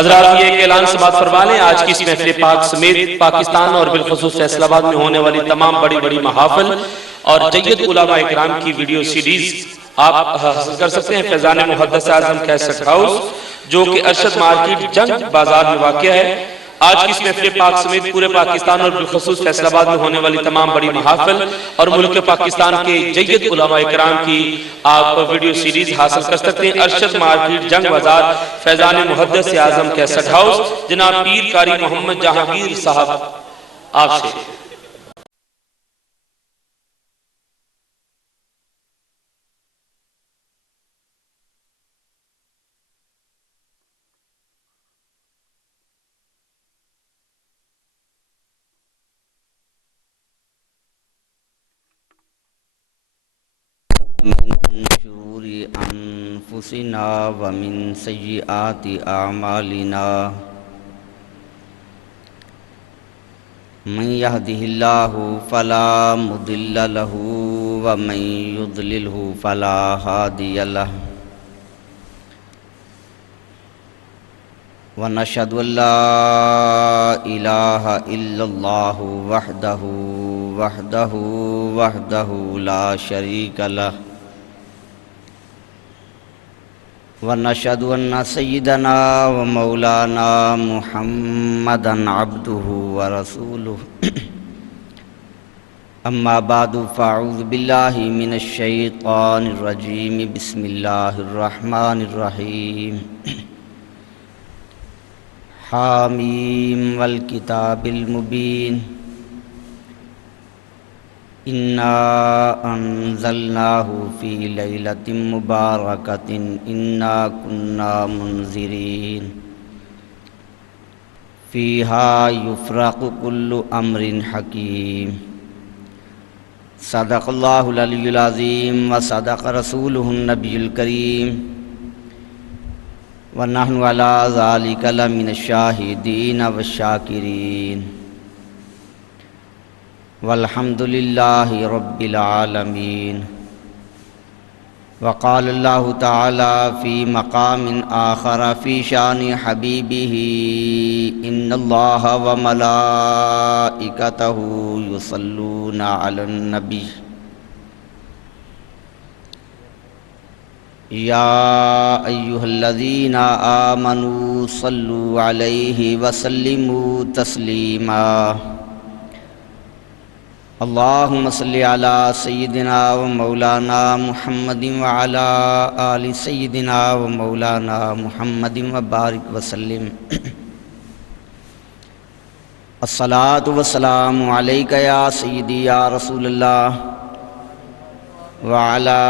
حضرات یہ ایک اعلان سماعت فرما لیں، آج کی اس محفل پاک سمیت پاکستان اور بالخصوص فیصل آباد میں ہونے والی تمام بڑی بڑی محافل اور جید علماء اکرام کی ویڈیو سیڈیز آپ حاصل کر سکتے ہیں فیضان محدث اعظم کیسٹ ہاؤس، جو کہ ارشد مارکیٹ جنگ بازار میں واقع ہے۔ آج کی اس محفل پاک سمیت پورے پاکستان اور بالخصوص فیصل آباد میں ہونے والی تمام بڑی محافل اور ملک پاکستان کے جید علماء اکرام کی آپ ویڈیو سیریز حاصل کر سکتے ہیں۔ ارشد مارکیٹ جنگ بازار فیضان محدث اعظم کیسٹ ہاؤس، جناب پیر قاری محمد جہانگیر صاحب آپ سے من شرور انفسنا ومن سیئات اعمالنا من يهده الله فلا مضل له ومن يضلله فلا هادي له ونشهد ان لا اله الا الله وحده لا شريك له ونشهد أن سيدنا ومولانا محمدًا عبده ورسوله أما بعد فأعوذ بالله من الشيطان الرجيم بسم الله الرحمن الرحيم حاميم والكتاب المبين إنا أنزلناه في ليلة مباركة إنا كنا منذرين فيها يفرق كل أمر حكيم صدق الله العلي العظيم وصدق رسوله النبي الكريم ونحن على ذلك لمن الشاهدين والشاكرين والحمد لله رب العالمين وقال الله تعالى في مقام آخر في شان حبيبه إن الله وملائكته يصلون على النبي يا أيها الذين آمنوا صلوا عليه وسلموا تسليما اللهم صل على سيدنا ومولانا محمد وعلى آل سيدنا ومولانا محمد وبارك وسلم الصلاة والسلام عليك يا سيدي يا رسول الله وعلى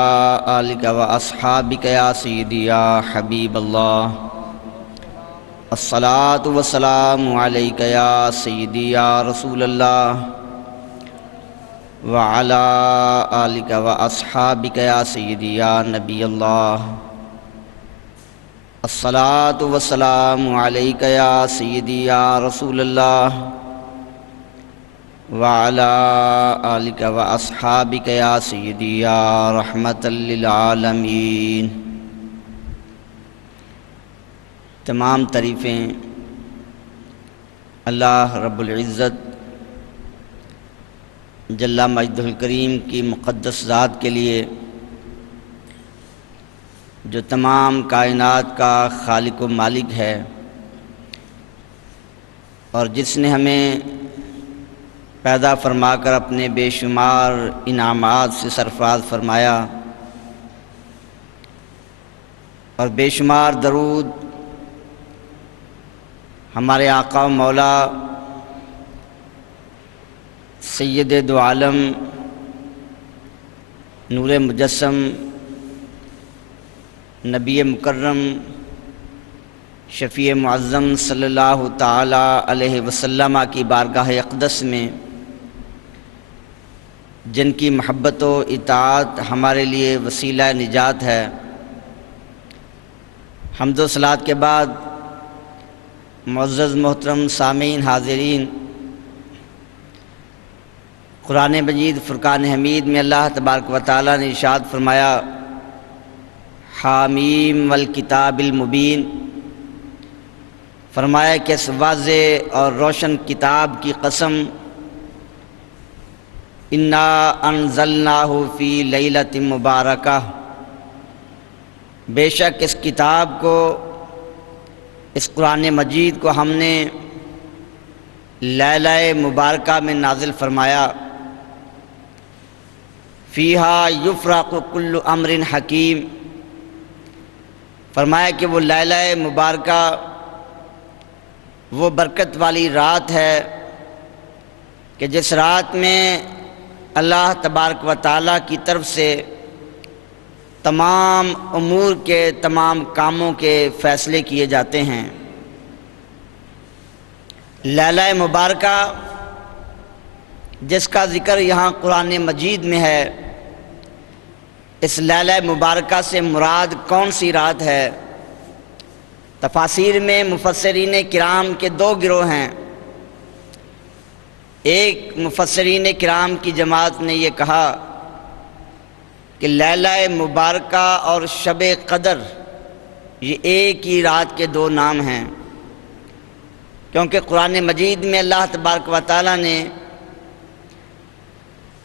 آلك وأصحابك يا سيدي يا حبيب الله الصلاة والسلام عليك يا سيدي يا رسول الله وعلى آلك وأصحابك يا سيدي يا نبي الله الصلاة والسلام عليك يا سيدي يا رسول الله وعلى آلك وأصحابك يا سيدي يا رحمة للعالمين تمام تعریفیں اللہ رب العزت جل مجدہ الکریم کی مقدس ذات کے لیے، جو تمام کائنات کا خالق و مالک ہے اور جس نے ہمیں پیدا فرما کر اپنے بے شمار انعامات سے سرفراز فرمایا، اور بے شمار درود ہمارے آقا و مولا سید دو عالم نور مجسم نبی مکرم شفیع معظم صلی اللہ تعالی علیہ وسلم کی بارگاہ اقدس میں، جن کی محبت و اطاعت ہمارے لیے وسیلہ نجات ہے، حمد و صلوات کے بعد معزز محترم سامعین حاضرین، قرآن مجید فرقان حمید میں اللہ تبارک و تعالیٰ نے ارشاد فرمایا حامیم والکتاب المبین، فرمایا کہ اس واضح اور روشن کتاب کی قسم، انا انزلناہ فی لیلۃ مبارکہ، بے شک اس کتاب کو، اس قرآن مجید کو ہم نے لیلہ مبارکہ میں نازل فرمایا۔ فیہا یفرق کل امر حکیم، فرمایا کہ وہ لیلہ مبارکہ وہ برکت والی رات ہے کہ جس رات میں اللہ تبارک و تعالیٰ کی طرف سے تمام امور کے، تمام کاموں کے فیصلے کیے جاتے ہیں۔ لیلہ مبارکہ جس کا ذکر یہاں قرآن مجید میں ہے، اس لیلہ مبارکہ سے مراد کون سی رات ہے؟ تفاسیر میں مفسرین کرام کے دو گروہ ہیں۔ ایک مفسرین کرام کی جماعت نے یہ کہا کہ لیلہ مبارکہ اور شب قدر یہ ایک ہی رات کے دو نام ہیں، کیونکہ قرآن مجید میں اللہ تبارک و تعالیٰ نے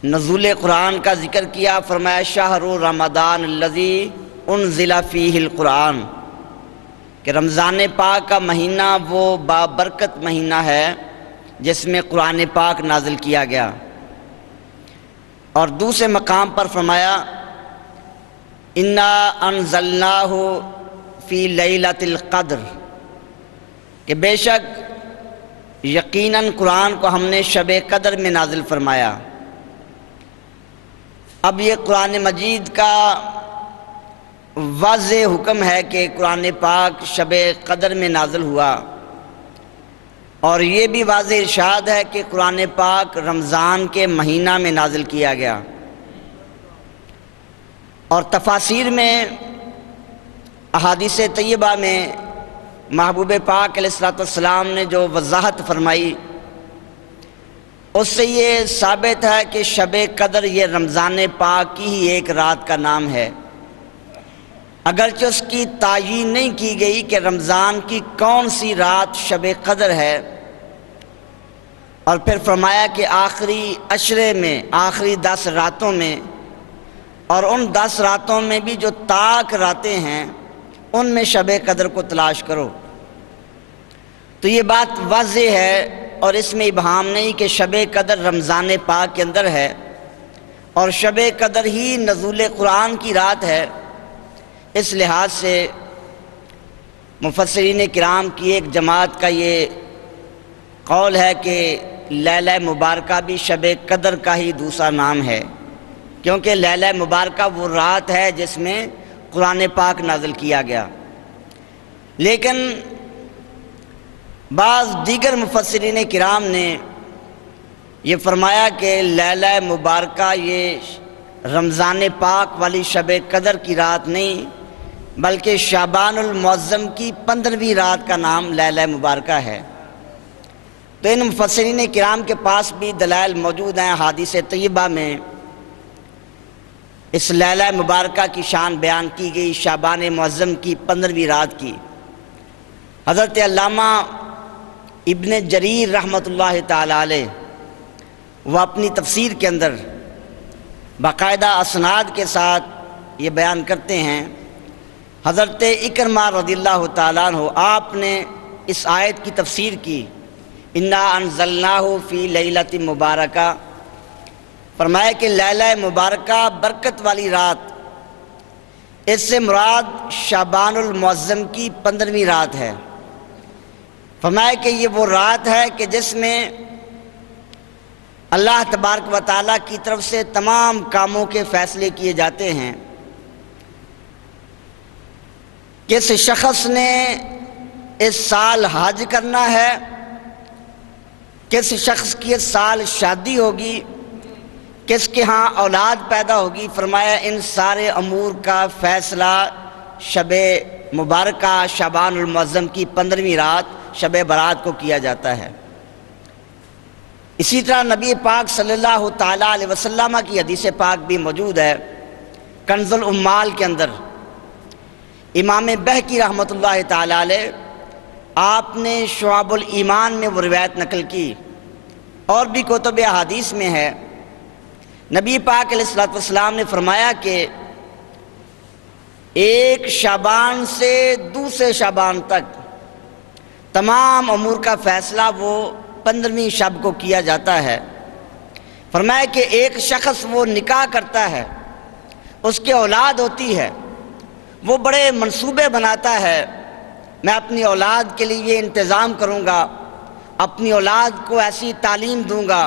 نزول قرآن کا ذکر کیا، فرمایا شہر رمضان الذی انزل فیہ القرآن، کہ رمضان پاک کا مہینہ وہ بابرکت مہینہ ہے جس میں قرآن پاک نازل کیا گیا۔ اور دوسرے مقام پر فرمایا انا انزلناہ فی لیلۃ القدر، کہ بے شک یقیناً قرآن کو ہم نے شب قدر میں نازل فرمایا۔ اب یہ قرآن مجید کا واضح حکم ہے کہ قرآن پاک شب قدر میں نازل ہوا، اور یہ بھی واضح ارشاد ہے کہ قرآن پاک رمضان کے مہینہ میں نازل کیا گیا۔ اور تفاسیر میں، احادیث طیبہ میں محبوب پاک علیہ الصلوۃ والسلام نے جو وضاحت فرمائی، اس سے یہ ثابت ہے کہ شب قدر یہ رمضان پاک کی ہی ایک رات کا نام ہے، اگرچہ اس کی تعیین نہیں کی گئی کہ رمضان کی کون سی رات شب قدر ہے۔ اور پھر فرمایا کہ آخری عشرے میں، آخری 10 راتوں میں، اور ان 10 راتوں میں بھی جو طاق راتیں ہیں ان میں شب قدر کو تلاش کرو۔ تو یہ بات واضح ہے اور اس میں ابہام نہیں کہ شب قدر رمضان پاک کے اندر ہے، اور شب قدر ہی نزول قرآن کی رات ہے۔ اس لحاظ سے مفسرین کرام کی ایک جماعت کا یہ قول ہے کہ لیلہ مبارکہ بھی شب قدر کا ہی دوسرا نام ہے، کیونکہ لیلہ مبارکہ وہ رات ہے جس میں قرآن پاک نازل کیا گیا۔ لیکن بعض دیگر مفسرین کرام نے یہ فرمایا کہ لیلہ مبارکہ یہ رمضان پاک والی شب قدر کی رات نہیں، بلکہ شعبان المعظم کی 15ویں رات کا نام لیلہ مبارکہ ہے۔ تو ان مفسرین کرام کے پاس بھی دلائل موجود ہیں، احادیث طیبہ میں اس لیلہ مبارکہ کی شان بیان کی گئی، شعبان معظم کی 15ویں رات کی۔ حضرت علامہ ابن جریر رحمۃ اللہ تعالی علیہ وہ اپنی تفسیر کے اندر باقاعدہ اسناد کے ساتھ یہ بیان کرتے ہیں، حضرت اکرمہ رضی اللہ تعالیٰ عنہ آپ نے اس آیت کی تفسیر کی، انا انزلناہ فی لیلۃ مبارکہ، فرمایا کہ لیلہ مبارکہ برکت والی رات، اس سے مراد شعبان المعظم کی 15ویں رات ہے۔ فرمایا کہ یہ وہ رات ہے کہ جس میں اللہ تبارک و تعالیٰ کی طرف سے تمام کاموں کے فیصلے کیے جاتے ہیں۔ کس شخص نے اس سال حج کرنا ہے، کس شخص کی اس سال شادی ہوگی، کس کے ہاں اولاد پیدا ہوگی، فرمایا ان سارے امور کا فیصلہ شب مبارکہ شعبان المعظم کی 15ویں رات شب برات کو کیا جاتا ہے۔ اسی طرح نبی پاک صلی اللہ تعالیٰ علیہ وسلم کی حدیث پاک بھی موجود ہے، کنز العمال کے اندر امام بہقی رحمۃ اللہ تعالیٰ علیہ آپ نے شعب الایمان میں وہ روایت نقل کی، اور بھی کتب احادیث میں ہے، نبی پاک علیہ الصلوۃ والسلام نے فرمایا کہ ایک شعبان سے دوسرے شعبان تک تمام امور کا فیصلہ وہ 15ویں شب کو کیا جاتا ہے۔ فرمایا کہ ایک شخص وہ نکاح کرتا ہے، اس کے اولاد ہوتی ہے، وہ بڑے منصوبے بناتا ہے، میں اپنی اولاد کے لیے یہ انتظام کروں گا، اپنی اولاد کو ایسی تعلیم دوں گا،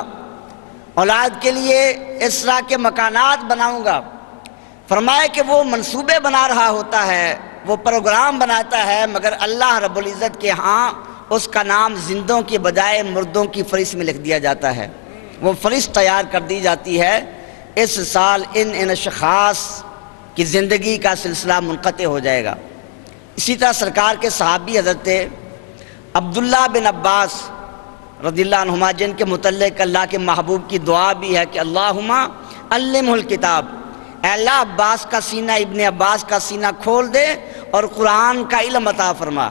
اولاد کے لیے اس طرح کے مکانات بناؤں گا۔ فرمایا کہ وہ منصوبے بنا رہا ہوتا ہے، وہ پروگرام بناتا ہے، مگر اللہ رب العزت کے ہاں اس کا نام زندوں کے بجائے مردوں کی فہرست میں لکھ دیا جاتا ہے، وہ فہرست تیار کر دی جاتی ہے، اس سال ان اشخاص کی زندگی کا سلسلہ منقطع ہو جائے گا۔ اسی طرح سرکار کے صحابی حضرت عبداللہ بن عباس رضی اللہ عنہما، جن کے متعلق اللہ کے محبوب کی دعا بھی ہے کہ اللہم علمہ الکتاب، اے اللہ عباس کا سینہ، ابن عباس کا سینہ کھول دے اور قرآن کا علم عطا فرما۔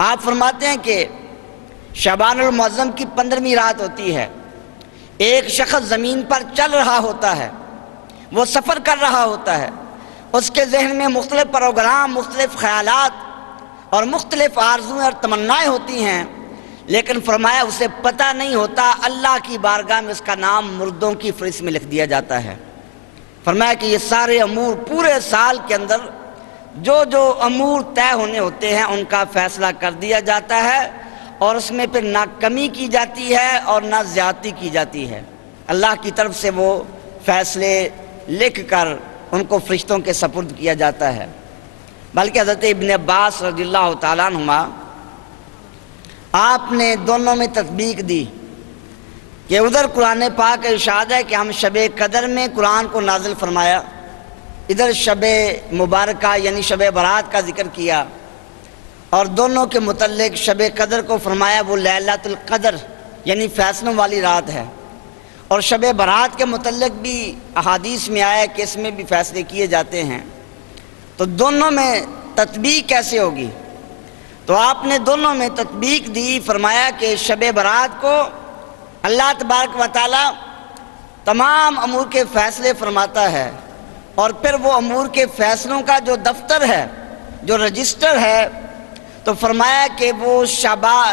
آپ فرماتے ہیں کہ شعبان المعظم کی 15ویں رات ہوتی ہے، ایک شخص زمین پر چل رہا ہوتا ہے، وہ سفر کر رہا ہوتا ہے، اس کے ذہن میں مختلف پروگرام، مختلف خیالات اور مختلف آرزویں اور تمنائیں ہوتی ہیں، لیکن فرمایا اسے پتہ نہیں ہوتا اللہ کی بارگاہ میں اس کا نام مردوں کی فہرست میں لکھ دیا جاتا ہے۔ فرمایا کہ یہ سارے امور پورے سال کے اندر جو جو امور طے ہونے ہوتے ہیں ان کا فیصلہ کر دیا جاتا ہے، اور اس میں پھر نہ کمی کی جاتی ہے اور نہ زیادتی کی جاتی ہے۔ اللہ کی طرف سے وہ فیصلے لکھ کر ان کو فرشتوں کے سپرد کیا جاتا ہے۔ بلکہ حضرت ابن عباس رضی اللہ تعالیٰ عنہما، آپ نے دونوں میں تطبیق دی کہ ادھر قرآن پاک ارشاد ہے کہ ہم شب قدر میں قرآن کو نازل فرمایا، ادھر شب مبارکہ یعنی شب برات کا ذکر کیا، اور دونوں کے متعلق شب قدر کو فرمایا وہ لیلۃ القدر یعنی فیصلوں والی رات ہے، اور شب برات کے متعلق بھی احادیث میں آیا کہ اس میں بھی فیصلے کیے جاتے ہیں۔ تو دونوں میں تطبیق کیسے ہوگی؟ تو آپ نے دونوں میں تطبیق دی، فرمایا کہ شب برات کو اللہ تبارک و تعالی تمام امور کے فیصلے فرماتا ہے، اور پھر وہ امور کے فیصلوں کا جو دفتر ہے، جو رجسٹر ہے، تو فرمایا کہ وہ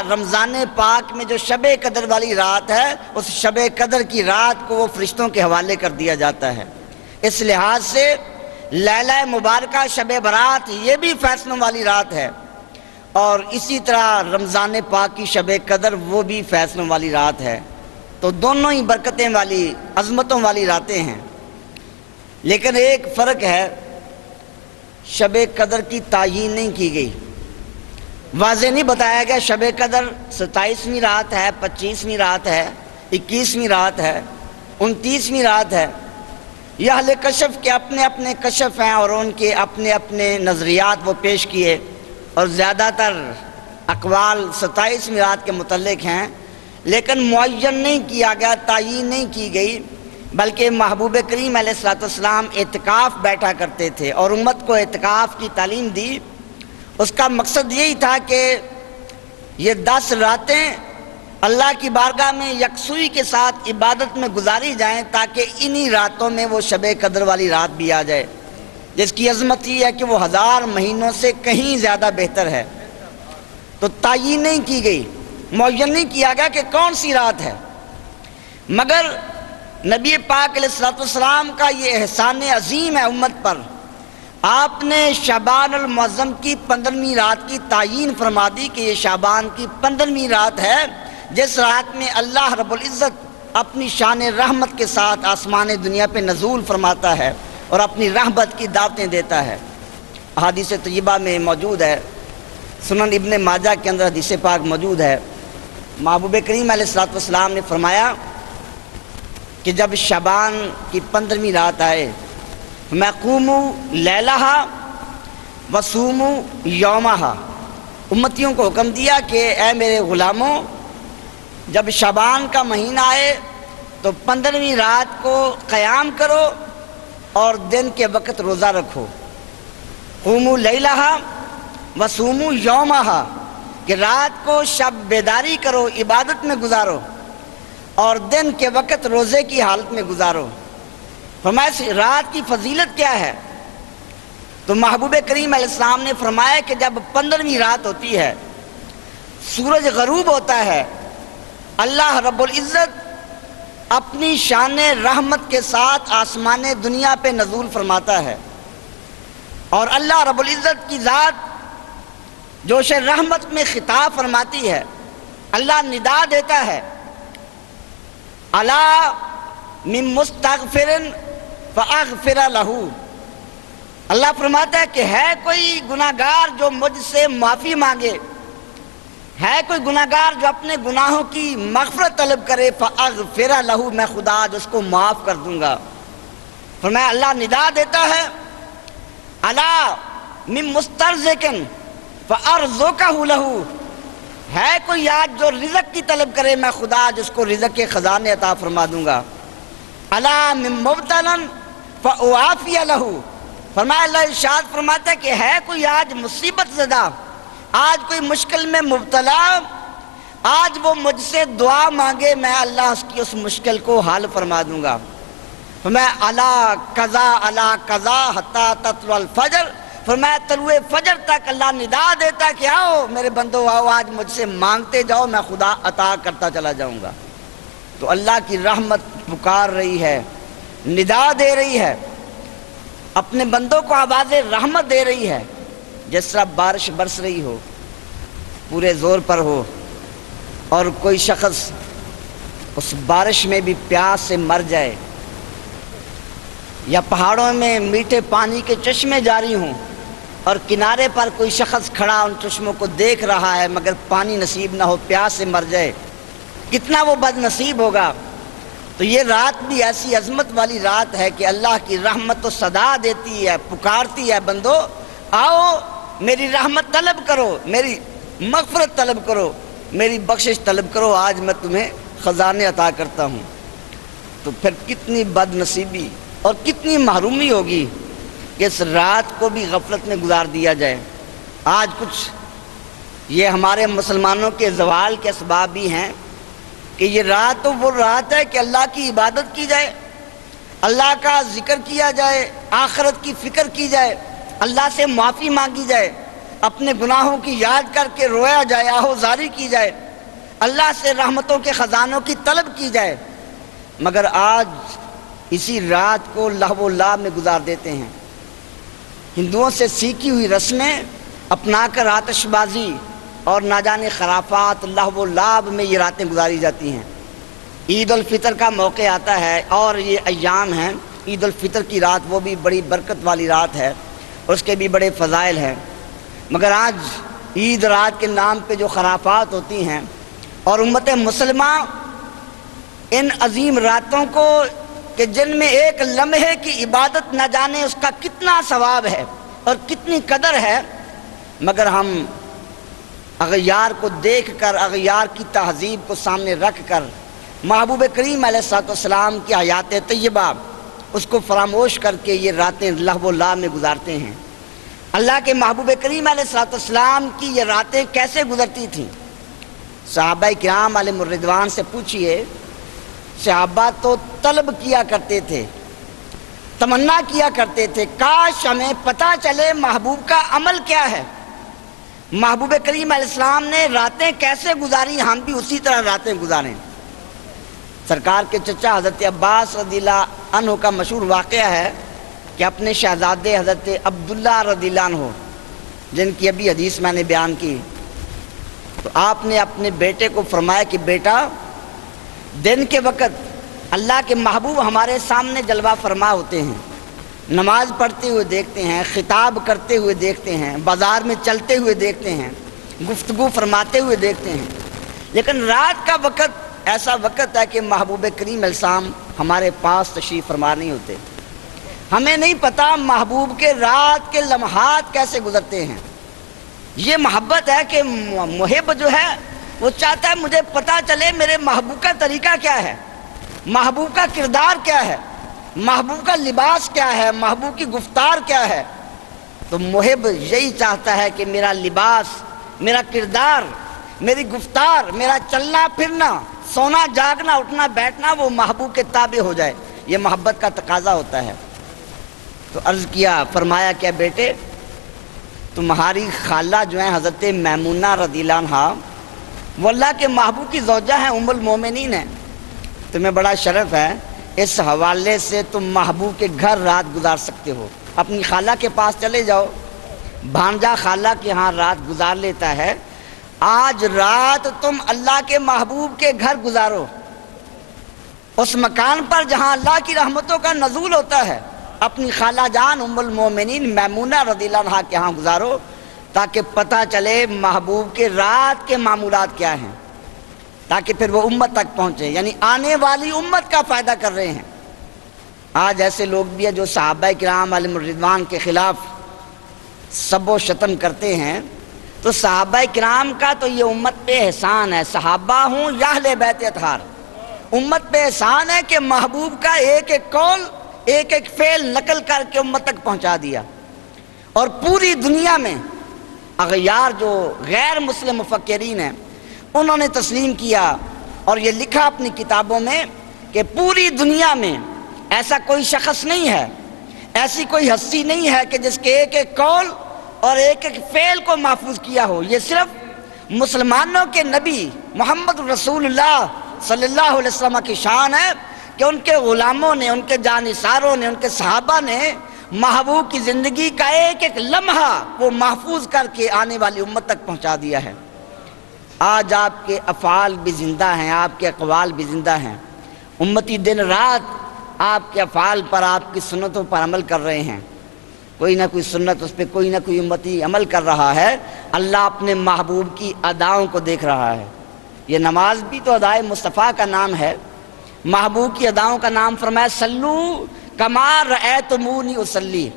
رمضان پاک میں جو شب قدر والی رات ہے، اس شب قدر کی رات کو وہ فرشتوں کے حوالے کر دیا جاتا ہے۔ اس لحاظ سے لیلہ مبارکہ شب برات یہ بھی فیصلوں والی رات ہے، اور اسی طرح رمضان پاک کی شب قدر وہ بھی فیصلوں والی رات ہے۔ تو دونوں ہی برکتیں والی، عظمتوں والی راتیں ہیں، لیکن ایک فرق ہے، شب قدر کی تعیین نہیں کی گئی، واضح نہیں بتایا گیا شب قدر 27ویں رات ہے، 25ویں رات ہے، 21ویں رات ہے، 29ویں رات ہے۔ یہ اہل کشف کے اپنے اپنے کشف ہیں اور ان کے اپنے اپنے نظریات وہ پیش کیے، اور زیادہ تر اقوال 27ویں رات کے متعلق ہیں، لیکن معین نہیں کیا گیا، تعیین نہیں کی گئی، بلکہ محبوب کریم علیہ الصلوۃ والسلام اعتکاف بیٹھا کرتے تھے اور امت کو اعتکاف کی تعلیم دی۔ اس کا مقصد یہی تھا کہ یہ 10 راتیں اللہ کی بارگاہ میں یکسوئی کے ساتھ عبادت میں گزاری جائیں، تاکہ انہی راتوں میں وہ شب قدر والی رات بھی آ جائے، جس کی عظمت یہ ہے کہ وہ 1000 مہینوں سے کہیں زیادہ بہتر ہے۔ تو تعیین نہیں کی گئی، معین نہیں کیا گیا کہ کون سی رات ہے، مگر نبی پاک علیہ الصلوۃ والسلام کا یہ احسان عظیم ہے امت پر، آپ نے شعبان المعظم کی 15ویں رات کی تعیین فرما دی کہ یہ شعبان کی 15ویں رات ہے، جس رات میں اللہ رب العزت اپنی شان رحمت کے ساتھ آسمان دنیا پہ نزول فرماتا ہے اور اپنی رحمت کی دعوتیں دیتا ہے۔ احادیث طیبہ میں موجود ہے، سنن ابن ماجہ کے اندر حدیث پاک موجود ہے، محبوب کریم علیہ الصلوۃ والسلام نے فرمایا کہ جب شعبان کی 15ویں رات آئے، میں قوموا لیلہا وصوموا یومہا، امتیوں کو حکم دیا کہ اے میرے غلاموں، جب شعبان کا مہینہ آئے تو 15ویں رات کو قیام کرو اور دن کے وقت روزہ رکھو۔ قوموا لیلہا وصوموا یومہا، کہ رات کو شب بیداری کرو، عبادت میں گزارو، اور دن کے وقت روزے کی حالت میں گزارو۔ فرمایا رات کی فضیلت کیا ہے؟ تو محبوب کریم علیہ السلام نے فرمایا کہ جب 15ویں رات ہوتی ہے، سورج غروب ہوتا ہے، اللہ رب العزت اپنی شان رحمت کے ساتھ آسمان دنیا پہ نزول فرماتا ہے، اور اللہ رب العزت کی ذات جوش رحمت میں خطاب فرماتی ہے۔ اللہ ندا دیتا ہے، الا من مستغفر فاغفر لہ۔ اللہ فرماتا ہے کہ ہے کوئی گناہگار جو مجھ سے معافی مانگے، ہے کوئی گناہگار جو اپنے گناہوں کی مغفرت طلب کرے، فاغفر لہ، میں خدا آج اس کو معاف کر دوں گا۔ فرمایا اللہ ندا دیتا ہے، الا من مسترزق فارزقہ لہ، ہے کوئی آج جو رزق کی طلب کرے، میں خدا آج اس کو رزق کے خزانے عطا فرما دوں گا۔ الا من مبتلا فاعافی لہ، فرمایا اللہ ارشاد فرماتا ہے کہ ہے کوئی آج مصیبت زدہ، آج کوئی مشکل میں مبتلا، آج وہ مجھ سے دعا مانگے، میں اللہ اس کی اس مشکل کو حل فرما دوں گا۔ فرمایا الا قضا حتی تطلع الفجر، فرمایا طلوع فجر تک اللہ ندا دیتا کہ آؤ میرے بندو، آؤ آج مجھ سے مانگتے جاؤ، میں خدا عطا کرتا چلا جاؤں گا۔ تو اللہ کی رحمت پکار رہی ہے، ندا دے رہی ہے، اپنے بندوں کو آواز رحمت دے رہی ہے۔ جس طرح بارش برس رہی ہو، پورے زور پر ہو، اور کوئی شخص اس بارش میں بھی پیاس سے مر جائے، یا پہاڑوں میں میٹھے پانی کے چشمے جاری ہوں اور کنارے پر کوئی شخص کھڑا ان چشموں کو دیکھ رہا ہے مگر پانی نصیب نہ ہو، پیاس سے مر جائے، کتنا وہ بد نصیب ہوگا۔ تو یہ رات بھی ایسی عظمت والی رات ہے کہ اللہ کی رحمت تو صدا دیتی ہے، پکارتی ہے، بندو آؤ میری رحمت طلب کرو، میری مغفرت طلب کرو، میری بخشش طلب کرو، آج میں تمہیں خزانے عطا کرتا ہوں۔ تو پھر کتنی بد نصیبی اور کتنی محرومی ہوگی کہ اس رات کو بھی غفلت میں گزار دیا جائے۔ آج کچھ یہ ہمارے مسلمانوں کے زوال کے اسباب بھی ہیں کہ یہ رات تو وہ رات ہے کہ اللہ کی عبادت کی جائے، اللہ کا ذکر کیا جائے، آخرت کی فکر کی جائے، اللہ سے معافی مانگی جائے، اپنے گناہوں کی یاد کر کے رویا جائے، آہوزاری کی جائے، اللہ سے رحمتوں کے خزانوں کی طلب کی جائے، مگر آج اسی رات کو لہو و لعب میں گزار دیتے ہیں۔ ہندوؤں سے سیکھی ہوئی رسمیں اپنا کر آتش بازی اور نہ جانے خرافات، لہو و لعب میں یہ راتیں گزاری جاتی ہیں۔ عید الفطر کا موقع آتا ہے اور یہ ایام ہیں، عید الفطر کی رات وہ بھی بڑی برکت والی رات ہے، اس کے بھی بڑے فضائل ہیں، مگر آج عید رات کے نام پہ جو خرافات ہوتی ہیں، اور امت مسلمہ ان عظیم راتوں کو کہ جن میں ایک لمحے کی عبادت نہ جانے اس کا کتنا ثواب ہے اور کتنی قدر ہے، مگر ہم اغیار کو دیکھ کر، اغیار کی تہذیب کو سامنے رکھ کر، محبوب کریم علیہ السلام کی حیات طیبہ اس کو فراموش کر کے یہ راتیں لہو و لعب میں گزارتے ہیں۔ اللہ کے محبوب کریم علیہ السلام کی یہ راتیں کیسے گزرتی تھیں؟ صحابہ کرام علیہ الرضوان سے پوچھئے۔ صحابہ تو طلب کیا کرتے تھے، تمنا کیا کرتے تھے، کاش ہمیں پتہ چلے محبوب کا عمل کیا ہے، محبوب کریم علیہ السلام نے راتیں کیسے گزاری، ہم بھی اسی طرح راتیں گزاریں۔ سرکار کے چچا حضرت عباس رضی اللہ عنہ کا مشہور واقعہ ہے کہ اپنے شہزادے حضرت عبداللہ رضی اللہ عنہ، جن کی ابھی حدیث میں نے بیان کی، تو آپ نے اپنے بیٹے کو فرمایا کہ بیٹا، دن کے وقت اللہ کے محبوب ہمارے سامنے جلوہ فرما ہوتے ہیں، نماز پڑھتے ہوئے دیکھتے ہیں، خطاب کرتے ہوئے دیکھتے ہیں، بازار میں چلتے ہوئے دیکھتے ہیں، گفتگو فرماتے ہوئے دیکھتے ہیں، لیکن رات کا وقت ایسا وقت ہے کہ محبوب کریم علیہ السلام ہمارے پاس تشریف فرما نہیں ہوتے، ہمیں نہیں پتا محبوب کے رات کے لمحات کیسے گزرتے ہیں۔ یہ محبت ہے کہ محب جو ہے وہ چاہتا ہے مجھے پتا چلے میرے محبوب کا طریقہ کیا ہے، محبوب کا کردار کیا ہے، محبوب کا لباس کیا ہے، محبوب کی گفتار کیا ہے۔ تو محب یہی چاہتا ہے کہ میرا لباس، میرا کردار، میری گفتار، میرا چلنا پھرنا، سونا جاگنا، اٹھنا بیٹھنا وہ محبوب کے تابع ہو جائے، یہ محبت کا تقاضا ہوتا ہے۔ تو عرض کیا، فرمایا کہ بیٹے تمہاری خالہ جو ہیں حضرت میمونہ رضی اللہ عنہا، وہ اللہ کے محبوب کی زوجہ ہیں، ام المومنین ہیں، تمہیں بڑا شرف ہے، اس حوالے سے تم محبوب کے گھر رات گزار سکتے ہو، اپنی خالہ کے پاس چلے جاؤ، بھانجا خالہ کے ہاں رات گزار لیتا ہے، آج رات تم اللہ کے محبوب کے گھر گزارو، اس مکان پر جہاں اللہ کی رحمتوں کا نزول ہوتا ہے، اپنی خالہ جان ام المومنین میمونہ رضی اللہ عنہا کے ہاں گزارو، تاکہ پتہ چلے محبوب کے رات کے معمولات کیا ہیں، تاکہ پھر وہ امت تک پہنچے، یعنی آنے والی امت کا فائدہ کر رہے ہیں۔ آج ایسے لوگ بھی ہیں جو صحابہ کرام علیہم الرضوان کے خلاف سب و شتم کرتے ہیں، تو صحابہ کرام کا تو یہ امت پہ احسان ہے، صحابہ ہوں یا اہل بیت اطہار، امت پہ احسان ہے کہ محبوب کا ایک ایک قول، ایک ایک فعل نقل کر کے امت تک پہنچا دیا، اور پوری دنیا میں اغیار جو غیر مسلم مفکرین ہیں انہوں نے تسلیم کیا اور یہ لکھا اپنی کتابوں میں کہ پوری دنیا میں ایسا کوئی شخص نہیں ہے، ایسی کوئی ہستی نہیں ہے کہ جس کے ایک ایک قول اور ایک ایک فعل کو محفوظ کیا ہو، یہ صرف مسلمانوں کے نبی محمد رسول اللہ صلی اللہ علیہ وسلم کی شان ہے کہ ان کے غلاموں نے، ان کے جانثاروں نے، ان کے صحابہ نے محبوب کی زندگی کا ایک ایک لمحہ وہ محفوظ کر کے آنے والی امت تک پہنچا دیا ہے۔ آج آپ کے افعال بھی زندہ ہیں، آپ کے اقوال بھی زندہ ہیں، امتی دن رات آپ کے افعال پر، آپ کی سنتوں پر عمل کر رہے ہیں، کوئی نہ کوئی سنت اس پہ کوئی نہ کوئی امتی عمل کر رہا ہے، اللہ اپنے محبوب کی اداؤں کو دیکھ رہا ہے۔ یہ نماز بھی تو ادائے مصطفیٰ کا نام ہے، محبوب کی اداؤں کا نام فرمایا سلو کما رأیتمونی اصلی،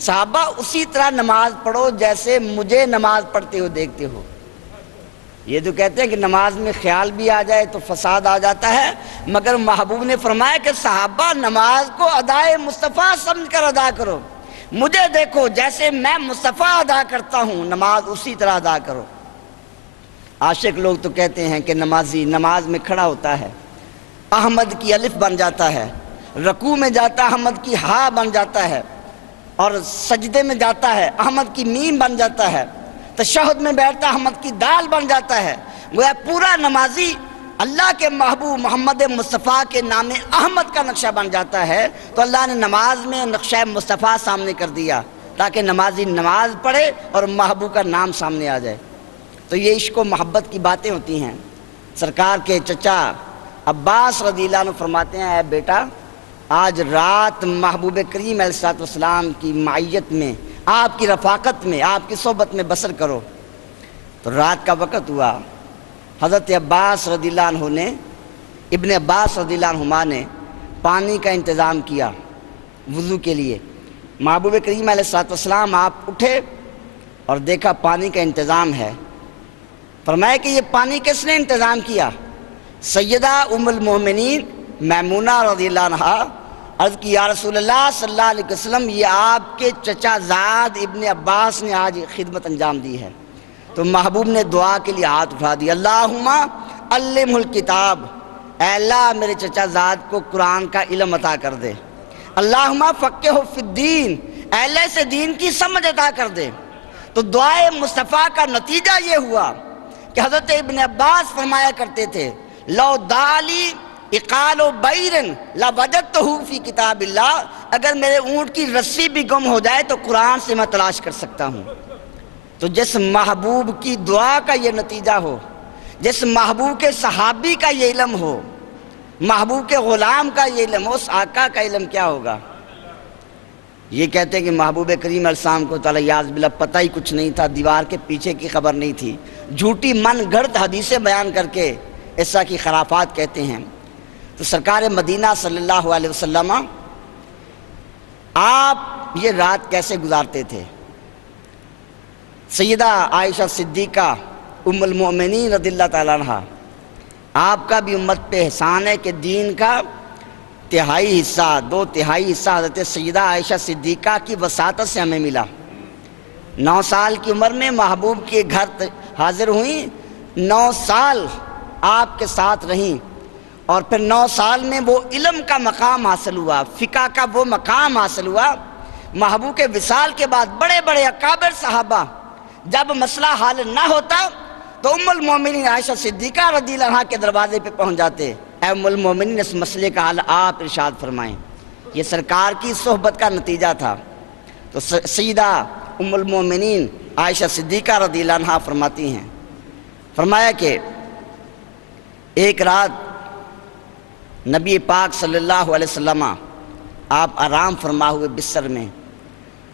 صحابہ اسی طرح نماز پڑھو جیسے مجھے نماز پڑھتے ہو دیکھتے ہو۔ یہ جو کہتے ہیں کہ نماز میں خیال بھی آ جائے تو فساد آ جاتا ہے، مگر محبوب نے فرمایا کہ صحابہ نماز کو ادائے مصطفیٰ سمجھ کر ادا کرو، مجھے دیکھو جیسے میں مصطفیٰ ادا کرتا ہوں، نماز اسی طرح ادا کرو۔ عاشق لوگ تو کہتے ہیں کہ نمازی نماز میں کھڑا ہوتا ہے، احمد کی الف بن جاتا ہے، رکوع میں جاتا ہے احمد کی ہا بن جاتا ہے، اور سجدے میں جاتا ہے احمد کی میم بن جاتا ہے، تشہد میں بیٹھتا احمد کی دال بن جاتا ہے، گویا پورا نمازی اللہ کے محبوب محمد مصطفیٰ کے نام احمد کا نقشہ بن جاتا ہے۔ تو اللہ نے نماز میں نقشہ مصطفیٰ سامنے کر دیا تاکہ نمازی نماز پڑھے اور محبوب کا نام سامنے آ جائے۔ تو یہ عشق و محبت کی باتیں ہوتی ہیں۔ سرکار کے چچا عباس رضی اللہ عنہ فرماتے ہیں، اے بیٹا آج رات محبوب کریم علیہ السلام کی معیت میں، آپ کی رفاقت میں، آپ کی صحبت میں بسر کرو۔ تو رات کا وقت ہوا، حضرت عباس رضی اللہ عنہ نے، ابن عباس رضی اللہ عنہما نے پانی کا انتظام کیا وضو کے لیے۔ محبوب کریم علیہ السلام آپ اٹھے اور دیکھا پانی کا انتظام ہے، فرمایا کہ یہ پانی کس نے انتظام کیا؟ سیدہ ام المومنین میمونہ رضی اللہ عنہا عرض کی، یا رسول اللہ صلی اللہ علیہ وسلم یہ آپ کے چچا زاد ابن عباس نے آج خدمت انجام دی ہے۔ تو محبوب نے دعا کے لیے ہاتھ اٹھا دیا، اللہم علمہ الکتاب، اے اللہ میرے چچا زاد کو قرآن کا علم عطا کر دے، اللہم فقہہ فی الدین، اے اللہ سے دین کی سمجھ عطا کر دے۔ تو دعائے مصطفیٰ کا نتیجہ یہ ہوا کہ حضرت ابن عباس فرمایا کرتے تھے، لو دالی اقال و بیرن لوجدتہ فی کتاب اللہ، اگر میرے اونٹ کی رسی بھی گم ہو جائے تو قرآن سے میں تلاش کر سکتا ہوں۔ تو جس محبوب کی دعا کا یہ نتیجہ ہو، جس محبوب کے صحابی کا یہ علم ہو، محبوب کے غلام کا یہ علم ہو، اس آقا کا علم کیا ہوگا؟ یہ کہتے ہیں کہ محبوب کریم علیہ السلام کو تعالیٰ یاز باللہ پتہ ہی کچھ نہیں تھا، دیوار کے پیچھے کی خبر نہیں تھی، جھوٹی من گھڑت حدیثیں بیان کر کے ایسا کی خرافات کہتے ہیں۔ تو سرکار مدینہ صلی اللہ علیہ وسلم آپ یہ رات کیسے گزارتے تھے؟ سیدہ عائشہ صدیقہ ام المؤمنین رضی اللہ تعالیٰ عنہ، آپ کا بھی امت پہ احسان ہے کہ دین کا تہائی حصہ، 2/3 حصہ حضرت سیدہ عائشہ صدیقہ کی وساطت سے ہمیں ملا۔ 9 سال کی عمر میں محبوب کے گھر حاضر ہوئیں، 9 سال آپ کے ساتھ رہیں، اور پھر 9 سال میں وہ علم کا مقام حاصل ہوا، فقہ کا وہ مقام حاصل ہوا۔ محبوب کے وصال کے بعد بڑے بڑے اکابر صحابہ جب مسئلہ حل نہ ہوتا تو ام المومنین عائشہ صدیقہ رضی اللہ عنہا کے دروازے پہ پہنچ جاتے، اے ام المومنین اس مسئلے کا حل آپ ارشاد فرمائیں۔ یہ سرکار کی صحبت کا نتیجہ تھا۔ تو سیدہ ام المومنین عائشہ صدیقہ رضی اللہ عنہا فرماتی ہیں، فرمایا کہ ایک رات نبی پاک صلی اللہ علیہ وسلم آپ آرام فرما ہوئے بستر میں،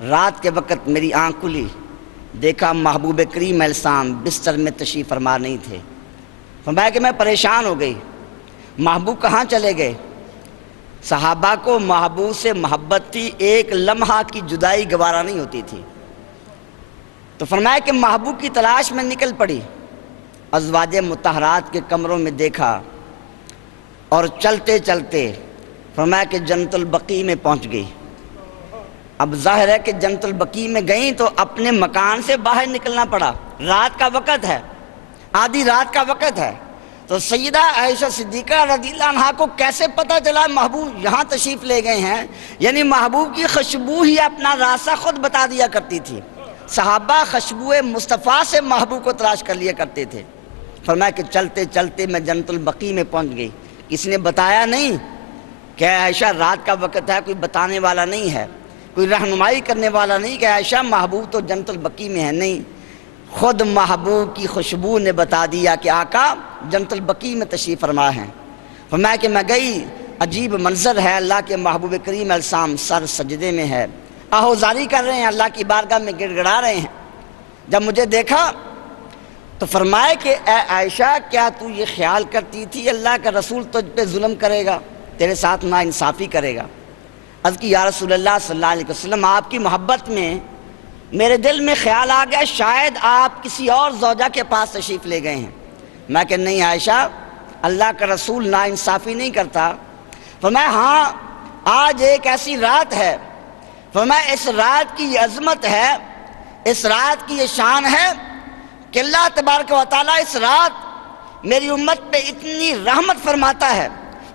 رات کے وقت میری آنکھ کھلی، دیکھا محبوب کریم علیہ السلام بستر میں تشریف فرما نہیں تھے۔ فرمایا کہ میں پریشان ہو گئی، محبوب کہاں چلے گئے؟ صحابہ کو محبوب سے محبت تھی، ایک لمحہ کی جدائی گوارا نہیں ہوتی تھی۔ تو فرمایا کہ محبوب کی تلاش میں نکل پڑی، ازواج مطہرات کے کمروں میں دیکھا، اور چلتے چلتے فرمایا کہ جنت البقیع میں پہنچ گئی۔ اب ظاہر ہے کہ جنت البقیع میں گئیں تو اپنے مکان سے باہر نکلنا پڑا، رات کا وقت ہے، آدھی رات کا وقت ہے۔ تو سیدہ عائشہ صدیقہ رضی اللہ عنہا کو کیسے پتہ چلا محبوب یہاں تشریف لے گئے ہیں؟ یعنی محبوب کی خوشبو ہی اپنا راستہ خود بتا دیا کرتی تھی۔ صحابہ خوشبو مصطفیٰ سے محبوب کو تلاش کر لیا کرتے تھے۔ فرمایا کہ چلتے چلتے میں جنت البقیع میں پہنچ گئی، کسی نے بتایا نہیں کہ عائشہ رات کا وقت ہے، کوئی بتانے والا نہیں ہے، کوئی رہنمائی کرنے والا نہیں کہ عائشہ محبوب تو جنت البقیع میں ہے، نہیں، خود محبوب کی خوشبو نے بتا دیا کہ آقا جنت البقیع میں تشریف فرما ہیں۔ فرمایا کہ میں گئی، عجیب منظر ہے، اللہ کے محبوب کریم علیہ السلام سر سجدے میں ہے، آہوزاری کر رہے ہیں، اللہ کی بارگاہ میں گڑ گڑا رہے ہیں۔ جب مجھے دیکھا تو فرمایا کہ اے عائشہ کیا تو یہ خیال کرتی تھی اللہ کا رسول تجھ پہ ظلم کرے گا، تیرے ساتھ ناانصافی کرے گا؟ عرض کی یا رسول اللہ صلی اللہ علیہ وسلم آپ کی محبت میں میرے دل میں خیال آ گیا شاید آپ کسی اور زوجہ کے پاس تشریف لے گئے ہیں۔ میں کہ نہیں عائشہ، اللہ کا رسول ناانصافی نہیں کرتا۔ فرمایا ہاں آج ایک ایسی رات ہے، فرمایا اس رات کی یہ عظمت ہے، اس رات کی یہ شان ہے کہ اللہ تبارک و تعالیٰ اس رات میری امت پہ اتنی رحمت فرماتا ہے،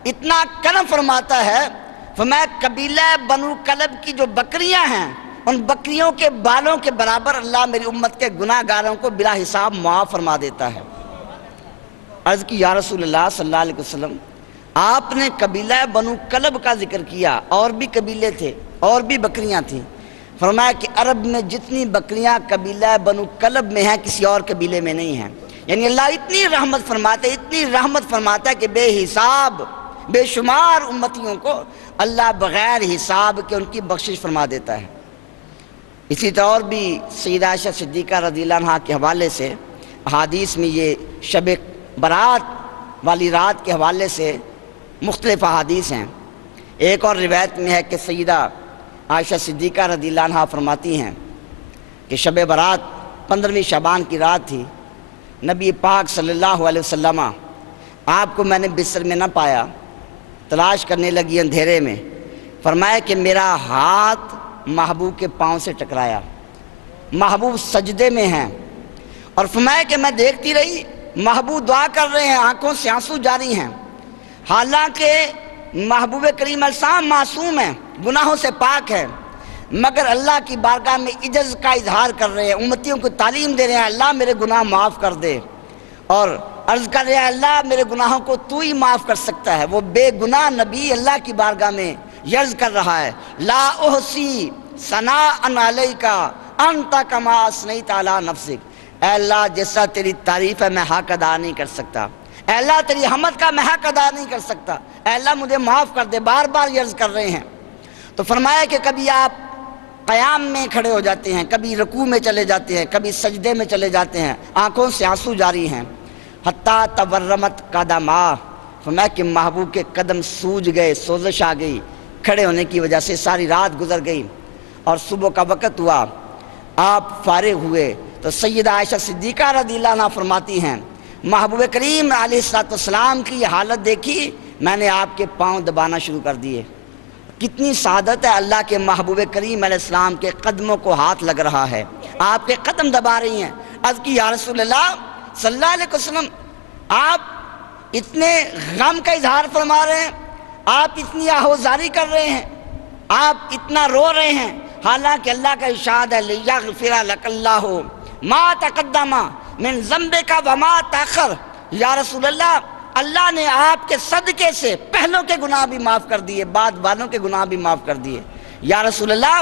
اتنا کرم فرماتا ہے۔ فرمایا قبیلہ بنو کلب کی جو بکریاں ہیں ان بکریوں کے بالوں کے برابر اللہ میری امت کے گناہ گاروں کو بلا حساب معاف فرما دیتا ہے۔ عرض کی یا رسول اللہ صلی اللہ علیہ وسلم آپ نے قبیلہ بنو کلب کا ذکر کیا، اور بھی قبیلے تھے اور بھی بکریاں تھیں۔ فرمایا کہ عرب میں جتنی بکریاں قبیلہ بنو کلب میں ہیں کسی اور قبیلے میں نہیں ہیں۔ یعنی اللہ اتنی رحمت فرماتا ہے، اتنی رحمت فرماتا ہے کہ بے حساب بے شمار امتیوں کو اللہ بغیر حساب کے ان کی بخشش فرما دیتا ہے۔ اسی طرح اور بھی سیدہ عائشہ صدیقہ رضی اللہ عنہا کے حوالے سے احادیث میں یہ شب برات والی رات کے حوالے سے مختلف احادیث ہیں۔ ایک اور روایت میں ہے کہ سیدہ عائشہ صدیقہ رضی اللہ عنہا فرماتی ہیں کہ شب برات 15ویں شعبان کی رات تھی، نبی پاک صلی اللہ علیہ وسلم آپ کو میں نے بستر میں نہ پایا، تلاش کرنے لگی اندھیرے میں۔ فرمایا کہ میرا ہاتھ محبوب کے پاؤں سے ٹکرایا، محبوب سجدے میں ہیں، اور فرمایا کہ میں دیکھتی رہی محبوب دعا کر رہے ہیں، آنکھوں سے آنسو جاری ہیں، حالانکہ محبوب کریم علیہ السلام معصوم ہیں، گناہوں سے پاک ہیں، مگر اللہ کی بارگاہ میں عجز کا اظہار کر رہے ہیں، امتیوں کو تعلیم دے رہے ہیں اللہ میرے گناہ معاف کر دے، اور عرض کر رہے ہیں اللہ میرے گناہوں کو تو ہی معاف کر سکتا ہے۔ وہ بے گناہ نبی اللہ کی بارگاہ میں عرض کر رہا ہے لا احصی ثناء علیک انت کما اثنیت علی نفسک، اے اللہ جیسا تیری تعریف ہے میں حق ادا نہیں کر سکتا، اے اللہ تیری حمد کا میں حق ادا نہیں کر سکتا، اے اللہ مجھے معاف کر دے، بار بار عرض کر رہے ہیں۔ تو فرمایا کہ کبھی آپ قیام میں کھڑے ہو جاتے ہیں، کبھی رکوع میں چلے جاتے ہیں، کبھی سجدے میں چلے جاتے ہیں، آنکھوں سے آنسو جاری ہیں، حتیٰ تورمت قدما، فرمایا کہ محبوب کے قدم سوج گئے، سوزش آ گئی، کھڑے ہونے کی وجہ سے ساری رات گزر گئی، اور صبح کا وقت ہوا، آپ فارغ ہوئے تو سیدہ عائشہ صدیقہ رضی اللہ عنہا فرماتی ہیں محبوب کریم علیہ السلام کی یہ حالت دیکھی میں نے آپ کے پاؤں دبانا شروع کر دیے۔ کتنی سعادت ہے، اللہ کے محبوب کریم علیہ السلام کے قدموں کو ہاتھ لگ رہا ہے، آپ کے قدم دبا رہی ہیں، عرض کی یا رسول اللہ صلی اللہ علیہ وسلم، آپ اتنے غم کا اظہار فرما رہے ہیں، آپ اتنی آہوزاری کر رہے ہیں، آپ اتنا رو رہے ہیں، حالانکہ اللہ کا ارشاد ہے لیغفر لک اللہ ما تقدم من ذنبک وما تاخر۔ یا رسول اللہ، اللہ نے آپ کے صدقے سے پہلوں کے گناہ بھی معاف کر دیے، بعد والوں کے گناہ بھی معاف کر دیے۔ یا رسول اللہ،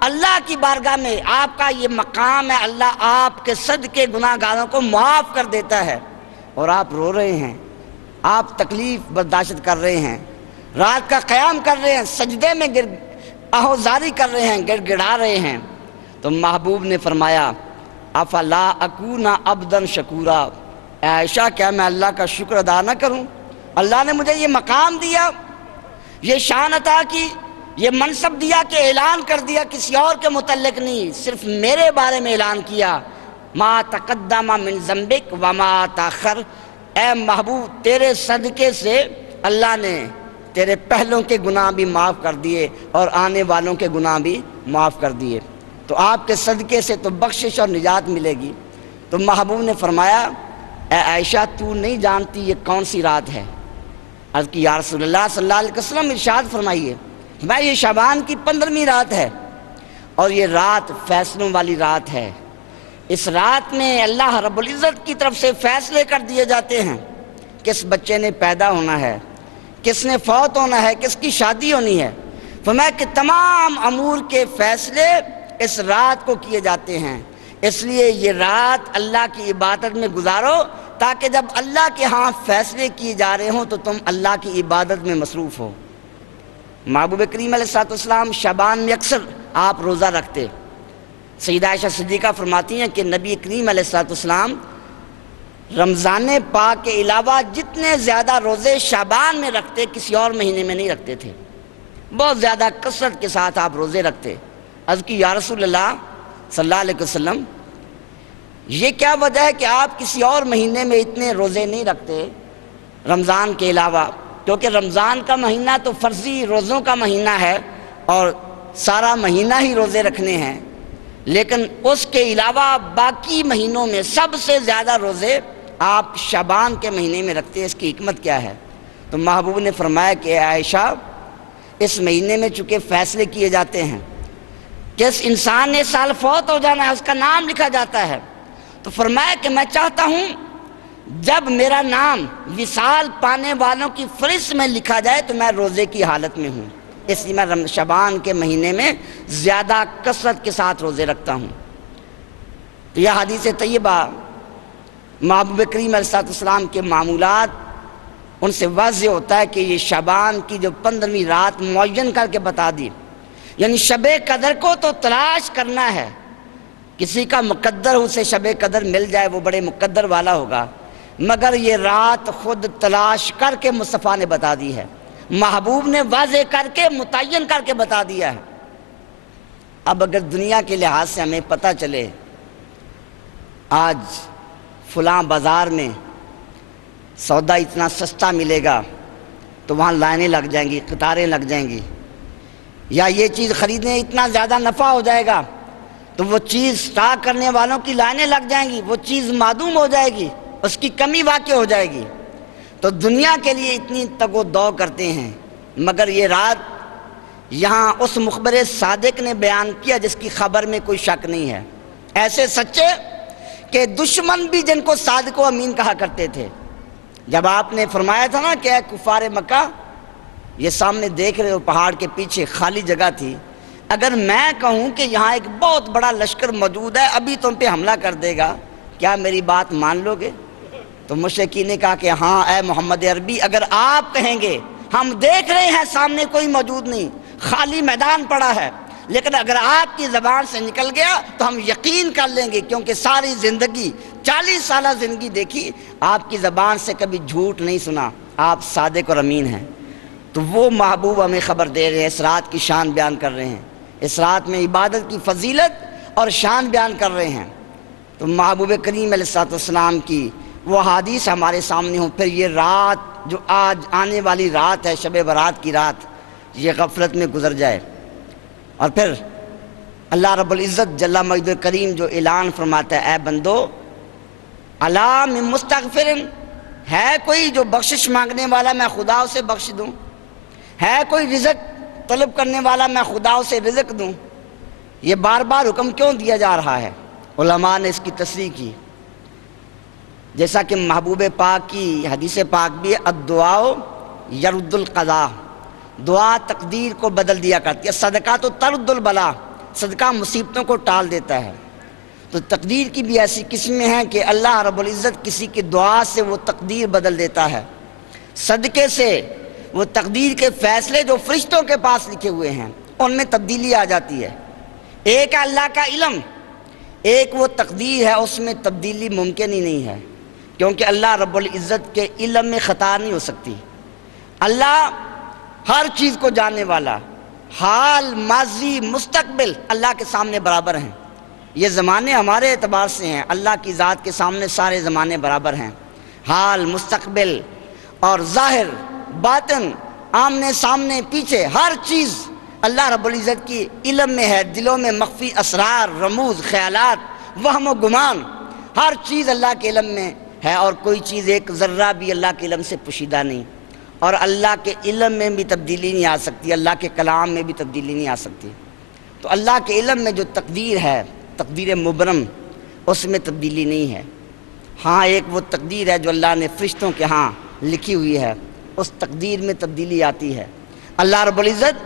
اللہ کی بارگاہ میں آپ کا یہ مقام ہے، اللہ آپ کے صدقے گناہ گاروں کو معاف کر دیتا ہے، اور آپ رو رہے ہیں، آپ تکلیف برداشت کر رہے ہیں، رات کا قیام کر رہے ہیں، سجدے میں آہوزاری کر رہے ہیں، گڑ گڑا رہے ہیں۔ تو محبوب نے فرمایا افلا اکون عبدا شکورا، اے عائشہ کیا میں اللہ کا شکر ادا نہ کروں؟ اللہ نے مجھے یہ مقام دیا، یہ شان عطا کی، یہ منصب دیا کہ اعلان کر دیا، کسی اور کے متعلق نہیں، صرف میرے بارے میں اعلان کیا، ما تقدم من ذنبک وما تاخر۔ اے محبوب، تیرے صدقے سے اللہ نے تیرے پہلوں کے گناہ بھی معاف کر دیے اور آنے والوں کے گناہ بھی معاف کر دیے، تو آپ کے صدقے سے تو بخشش اور نجات ملے گی۔ تو محبوب نے فرمایا اے عائشہ تو نہیں جانتی یہ کون سی رات ہے؟ عرض کی یا رسول اللہ صلی اللہ علیہ وسلم ارشاد فرمائیے۔ میں یہ شعبان کی 15ویں رات ہے، اور یہ رات فیصلوں والی رات ہے۔ اس رات میں اللہ رب العزت کی طرف سے فیصلے کر دیے جاتے ہیں، کس بچے نے پیدا ہونا ہے، کس نے فوت ہونا ہے، کس کی شادی ہونی ہے۔ فرمایا کہ تمام امور کے فیصلے اس رات کو کیے جاتے ہیں، اس لیے یہ رات اللہ کی عبادت میں گزارو، تاکہ جب اللہ کے ہاں فیصلے کیے جا رہے ہوں تو تم اللہ کی عبادت میں مصروف ہو۔ محبوب کریم علیہ السلام شعبان میں اکثر آپ روزہ رکھتے۔ سیدہ عائشہ صدیقہ فرماتی ہیں کہ نبی کریم علیہ السلام رمضان پاک کے علاوہ جتنے زیادہ روزے شعبان میں رکھتے کسی اور مہینے میں نہیں رکھتے تھے، بہت زیادہ کثرت کے ساتھ آپ روزے رکھتے۔ عرض کی یا رسول اللہ صلی اللہ علیہ وسلم، یہ کیا وجہ ہے کہ آپ کسی اور مہینے میں اتنے روزے نہیں رکھتے رمضان کے علاوہ؟ کیونکہ رمضان کا مہینہ تو فرضی روزوں کا مہینہ ہے اور سارا مہینہ ہی روزے رکھنے ہیں، لیکن اس کے علاوہ باقی مہینوں میں سب سے زیادہ روزے آپ شعبان کے مہینے میں رکھتے ہیں، اس کی حکمت کیا ہے؟ تو محبوب نے فرمایا کہ اے عائشہ، اس مہینے میں چونکہ فیصلے کیے جاتے ہیں، جس انسان نے سال فوت ہو جانا ہے اس کا نام لکھا جاتا ہے، تو فرمایا کہ میں چاہتا ہوں جب میرا نام وصال پانے والوں کی فہرست میں لکھا جائے تو میں روزے کی حالت میں ہوں، اس لیے میں شعبان کے مہینے میں زیادہ کثرت کے ساتھ روزے رکھتا ہوں۔ تو یہ حدیث طیبہ محبوب کریم علیہ السلام کے معمولات، ان سے واضح ہوتا ہے کہ یہ شعبان کی جو 15ویں رات معین کر کے بتا دی، یعنی شب قدر کو تو تلاش کرنا ہے، کسی کا مقدر اسے شب قدر مل جائے وہ بڑے مقدر والا ہوگا، مگر یہ رات خود تلاش کر کے مصطفیٰ نے بتا دی ہے، محبوب نے واضح کر کے متعین کر کے بتا دیا ہے۔ اب اگر دنیا کے لحاظ سے ہمیں پتہ چلے آج فلاں بازار میں سودا اتنا سستا ملے گا تو وہاں لائنیں لگ جائیں گی، قطاریں لگ جائیں گی، یا یہ چیز خریدنے اتنا زیادہ نفع ہو جائے گا تو وہ چیز سٹاک کرنے والوں کی لائنیں لگ جائیں گی، وہ چیز معدوم ہو جائے گی، اس کی کمی واقع ہو جائے گی، تو دنیا کے لیے اتنی تگ و دو کرتے ہیں، مگر یہ رات یہاں اس مخبر صادق نے بیان کیا جس کی خبر میں کوئی شک نہیں ہے، ایسے سچے کہ دشمن بھی جن کو صادق و امین کہا کرتے تھے۔ جب آپ نے فرمایا تھا نا کہ اے کفار مکہ، یہ سامنے دیکھ رہے ہو پہاڑ کے پیچھے خالی جگہ تھی، اگر میں کہوں کہ یہاں ایک بہت بڑا لشکر موجود ہے ابھی تم پہ حملہ کر دے گا، کیا میری بات مان لو گے؟ تو مشرکین نے کہا کہ ہاں اے محمد عربی، اگر آپ کہیں گے ہم دیکھ رہے ہیں سامنے کوئی موجود نہیں، خالی میدان پڑا ہے، لیکن اگر آپ کی زبان سے نکل گیا تو ہم یقین کر لیں گے، کیونکہ ساری زندگی 40 سالہ زندگی دیکھی، آپ کی زبان سے کبھی جھوٹ نہیں سنا، آپ صادق اور امین ہیں۔ تو وہ محبوب ہمیں خبر دے رہے ہیں، اس رات کی شان بیان کر رہے ہیں، اس رات میں عبادت کی فضیلت اور شان بیان کر رہے ہیں۔ تو محبوب کریم علیہ السلام کی وہ حدیث ہمارے سامنے ہوں، پھر یہ رات جو آج آنے والی رات ہے، شب برات کی رات، یہ غفلت میں گزر جائے، اور پھر اللہ رب العزت جل مجد کریم جو اعلان فرماتا ہے، اے بندو الا من مستغفر، ہے کوئی جو بخشش مانگنے والا میں خدا اسے بخش دوں؟ ہے کوئی رزق طلب کرنے والا میں خدا اسے رزق دوں؟ یہ بار بار حکم کیوں دیا جا رہا ہے؟ علماء نے اس کی تصریح کی، جیسا کہ محبوب پاک کی حدیث پاک بھی ہے، الدعاء یرد القضاء، دعا تقدیر کو بدل دیا کرتی ہے، صدقہ تو ترد البلا، صدقہ مصیبتوں کو ٹال دیتا ہے۔ تو تقدیر کی بھی ایسی قسمیں ہیں کہ اللہ رب العزت کسی کی دعا سے وہ تقدیر بدل دیتا ہے، صدقے سے وہ تقدیر کے فیصلے جو فرشتوں کے پاس لکھے ہوئے ہیں ان میں تبدیلی آ جاتی ہے۔ ایک ہے اللہ کا علم، ایک وہ تقدیر ہے، اس میں تبدیلی ممکن ہی نہیں ہے، کیونکہ اللہ رب العزت کے علم میں خطا نہیں ہو سکتی۔ اللہ ہر چیز کو جاننے والا، حال، ماضی، مستقبل اللہ کے سامنے برابر ہیں۔ یہ زمانے ہمارے اعتبار سے ہیں، اللہ کی ذات کے سامنے سارے زمانے برابر ہیں۔ حال، مستقبل اور ظاہر، باطن، آمنے سامنے، پیچھے، ہر چیز اللہ رب العزت کی علم میں ہے۔ دلوں میں مخفی اسرار، رموز، خیالات، وہم و گمان، ہر چیز اللہ کے علم میں ہے، اور کوئی چیز ایک ذرہ بھی اللہ کے علم سے پوشیدہ نہیں، اور اللہ کے علم میں بھی تبدیلی نہیں آ سکتی، اللہ کے کلام میں بھی تبدیلی نہیں آ سکتی۔ تو اللہ کے علم میں جو تقدیر ہے، تقدیر مبرم، اس میں تبدیلی نہیں ہے۔ ہاں ایک وہ تقدیر ہے جو اللہ نے فرشتوں کے ہاں لکھی ہوئی ہے، اس تقدیر میں تبدیلی آتی ہے۔ اللہ رب العزت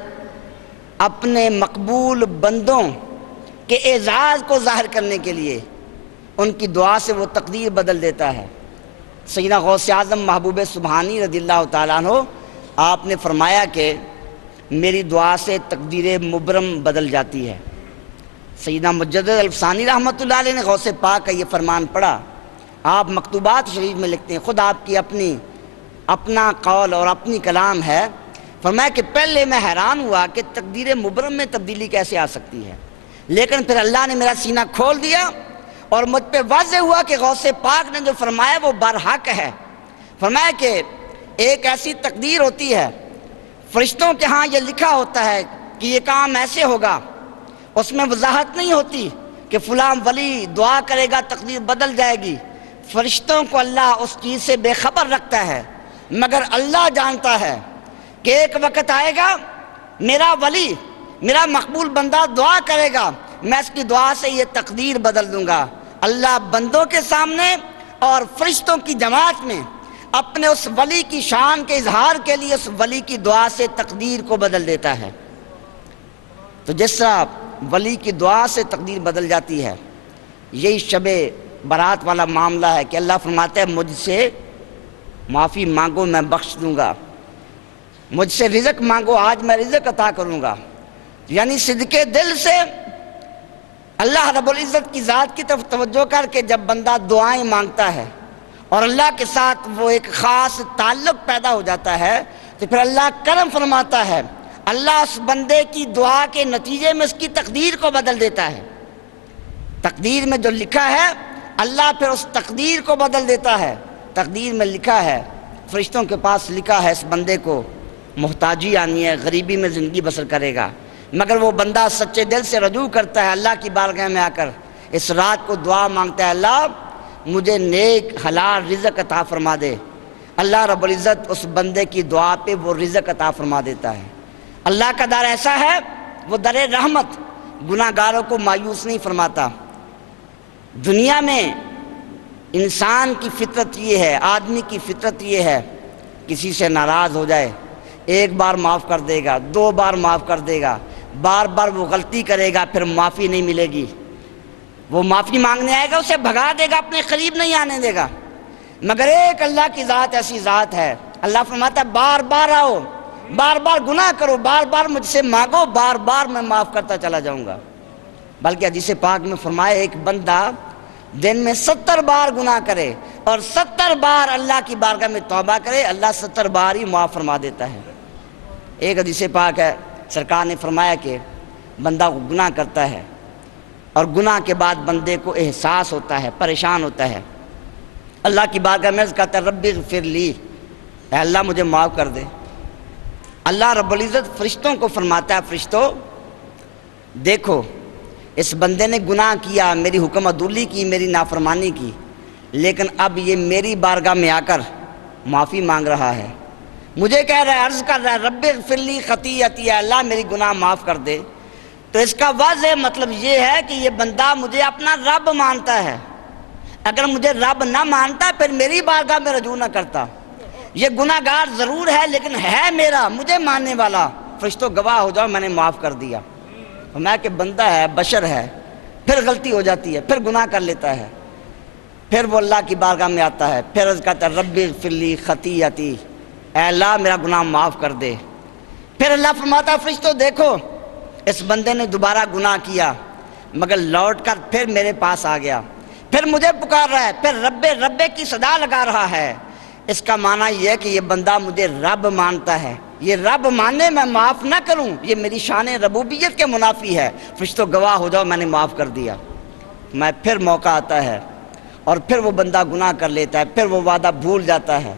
اپنے مقبول بندوں کے اعزاز کو ظاہر کرنے کے لیے ان کی دعا سے وہ تقدیر بدل دیتا ہے۔ سیدنا غوث اعظم محبوب سبحانی رضی اللہ تعالیٰ عنہ، آپ نے فرمایا کہ میری دعا سے تقدیر مبرم بدل جاتی ہے۔ سیدنا مجدد الفسانی رحمۃ اللہ علیہ نے غوث پاک کا یہ فرمان پڑھا، آپ مکتوبات شریف میں لکھتے ہیں، خود آپ کی اپنا قول اور اپنی کلام ہے، فرمایا کہ پہلے میں حیران ہوا کہ تقدیر مبرم میں تبدیلی کیسے آ سکتی ہے، لیکن پھر اللہ نے میرا سینہ کھول دیا اور مجھ پہ واضح ہوا کہ غوث پاک نے جو فرمایا وہ برحق ہے۔ فرمایا کہ ایک ایسی تقدیر ہوتی ہے، فرشتوں کے ہاں یہ لکھا ہوتا ہے کہ یہ کام ایسے ہوگا، اس میں وضاحت نہیں ہوتی کہ فلاں ولی دعا کرے گا تقدیر بدل جائے گی۔ فرشتوں کو اللہ اس چیز سے بے خبر رکھتا ہے، مگر اللہ جانتا ہے کہ ایک وقت آئے گا، میرا ولی، میرا مقبول بندہ دعا کرے گا، میں اس کی دعا سے یہ تقدیر بدل دوں گا۔ اللہ بندوں کے سامنے اور فرشتوں کی جماعت میں اپنے اس ولی کی شان کے اظہار کے لیے اس ولی کی دعا سے تقدیر کو بدل دیتا ہے۔ تو جس طرح ولی کی دعا سے تقدیر بدل جاتی ہے، یہی شب برات والا معاملہ ہے کہ اللہ فرماتا ہے مجھ سے معافی مانگو میں بخش دوں گا، مجھ سے رزق مانگو آج میں رزق عطا کروں گا۔ یعنی صدقے دل سے اللہ رب العزت کی ذات کی طرف توجہ کر کے جب بندہ دعائیں مانگتا ہے اور اللہ کے ساتھ وہ ایک خاص تعلق پیدا ہو جاتا ہے، تو پھر اللہ کرم فرماتا ہے، اللہ اس بندے کی دعا کے نتیجے میں اس کی تقدیر کو بدل دیتا ہے۔ تقدیر میں جو لکھا ہے اللہ پھر اس تقدیر کو بدل دیتا ہے۔ تقدیر میں لکھا ہے، فرشتوں کے پاس لکھا ہے اس بندے کو محتاجی آنی ہے، غریبی میں زندگی بسر کرے گا، مگر وہ بندہ سچے دل سے رجوع کرتا ہے اللہ کی بارگاہ میں آ کر، اس رات کو دعا مانگتا ہے، اللہ مجھے نیک حلال رزق عطا فرما دے۔ اللہ رب العزت اس بندے کی دعا پہ وہ رزق عطا فرما دیتا ہے۔ اللہ کا در ایسا ہے، وہ در رحمت، گناہ گاروں کو مایوس نہیں فرماتا۔ دنیا میں انسان کی فطرت یہ ہے، آدمی کی فطرت یہ ہے، کسی سے ناراض ہو جائے ایک بار معاف کر دے گا، دو بار معاف کر دے گا، بار بار وہ غلطی کرے گا پھر معافی نہیں ملے گی، وہ معافی مانگنے آئے گا اسے بھگا دے گا، اپنے قریب نہیں آنے دے گا۔ مگر ایک اللہ کی ذات ایسی ذات ہے، اللہ فرماتا ہے بار بار آؤ، بار بار گناہ کرو، بار بار مجھ سے مانگو، بار بار میں معاف کرتا چلا جاؤں گا۔ بلکہ حدیث پاک میں فرمایا ایک بندہ دن میں 70 بار گناہ کرے اور 70 بار اللہ کی بارگاہ میں توبہ کرے، اللہ 70 بار ہی معاف فرما دیتا ہے۔ ایک حدیث پاک ہے، سرکار نے فرمایا کہ بندہ گناہ کرتا ہے اور گناہ کے بعد بندے کو احساس ہوتا ہے، پریشان ہوتا ہے، اللہ کی بارگاہ میں عرض کرتا ہے رب اغفر لی، اے اللہ مجھے معاف کر دے۔ اللہ رب العزت فرشتوں کو فرماتا ہے، فرشتوں دیکھو اس بندے نے گناہ کیا، میری حکم عدولی کی، میری نافرمانی کی، لیکن اب یہ میری بارگاہ میں آ کر معافی مانگ رہا ہے، مجھے کہہ رہا ہے، عرض کر رہا ہے رب اغفر لی خطیئتی، اللہ میری گناہ معاف کر دے۔ تو اس کا واضح مطلب یہ ہے کہ یہ بندہ مجھے اپنا رب مانتا ہے۔ اگر مجھے رب نہ مانتا پھر میری بارگاہ میں رجوع نہ کرتا۔ یہ گناہ گار ضرور ہے لیکن ہے میرا، مجھے ماننے والا۔ فرشتوں گواہ ہو جاؤ میں نے معاف کر دیا۔ میں کہ بندہ ہے، بشر ہے، پھر غلطی ہو جاتی ہے، پھر گناہ کر لیتا ہے، پھر وہ اللہ کی بارگاہ میں آتا ہے، پھر عرض کرتا ہے رب اغفر لی خطیئتی، اے اللہ میرا گناہ معاف کر دے۔ پھر اللہ فرماتا ہے فرشتوں دیکھو اس بندے نے دوبارہ گناہ کیا مگر لوٹ کر پھر میرے پاس آ گیا، پھر مجھے پکار رہا ہے، پھر رب رب کی صدا لگا رہا ہے۔ اس کا معنی یہ ہے کہ یہ بندہ مجھے رب مانتا ہے، یہ رب ماننے میں معاف نہ کروں یہ میری شان ربوبیت کے منافی ہے۔ فرشتوں گواہ ہو جاؤ میں نے معاف کر دیا۔ میں پھر موقع آتا ہے اور پھر وہ بندہ گناہ کر لیتا ہے، پھر وہ وعدہ بھول جاتا ہے،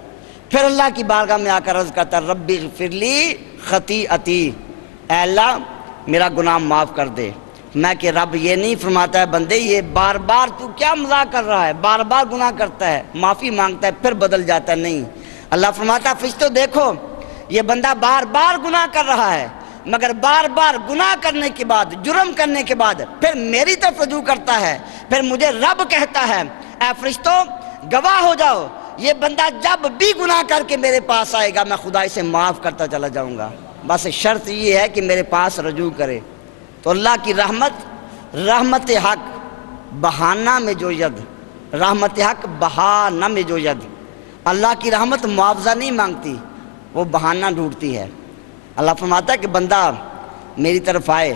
پھر اللہ کی بارگاہ میں آ کر عرض کرتا ہے رب اغفر لی خطیئتی، اے اللہ میرا گناہ معاف کر دے۔ میں کہ رب یہ نہیں فرماتا ہے بندے یہ بار بار تو کیا مذاق کر رہا ہے، بار بار گناہ کرتا ہے، معافی مانگتا ہے پھر بدل جاتا ہے، نہیں۔ اللہ فرماتا ہے فرشتوں دیکھو یہ بندہ بار بار گناہ کر رہا ہے مگر بار بار گناہ کرنے کے بعد، جرم کرنے کے بعد پھر میری طرف رجوع کرتا ہے، پھر مجھے رب کہتا ہے۔ اے فرشتوں گواہ ہو جاؤ یہ بندہ جب بھی گناہ کر کے میرے پاس آئے گا میں خدا اسے معاف کرتا چلا جاؤں گا، بس شرط یہ ہے کہ میرے پاس رجوع کرے۔ تو اللہ کی رحمت حق بہانہ میں جو ید، رحمت حق بہانہ میں جو ید، اللہ کی رحمت معاوضہ نہیں مانگتی، وہ بہانہ ڈھونڈتی ہے۔ اللہ فرماتا ہے کہ بندہ میری طرف آئے،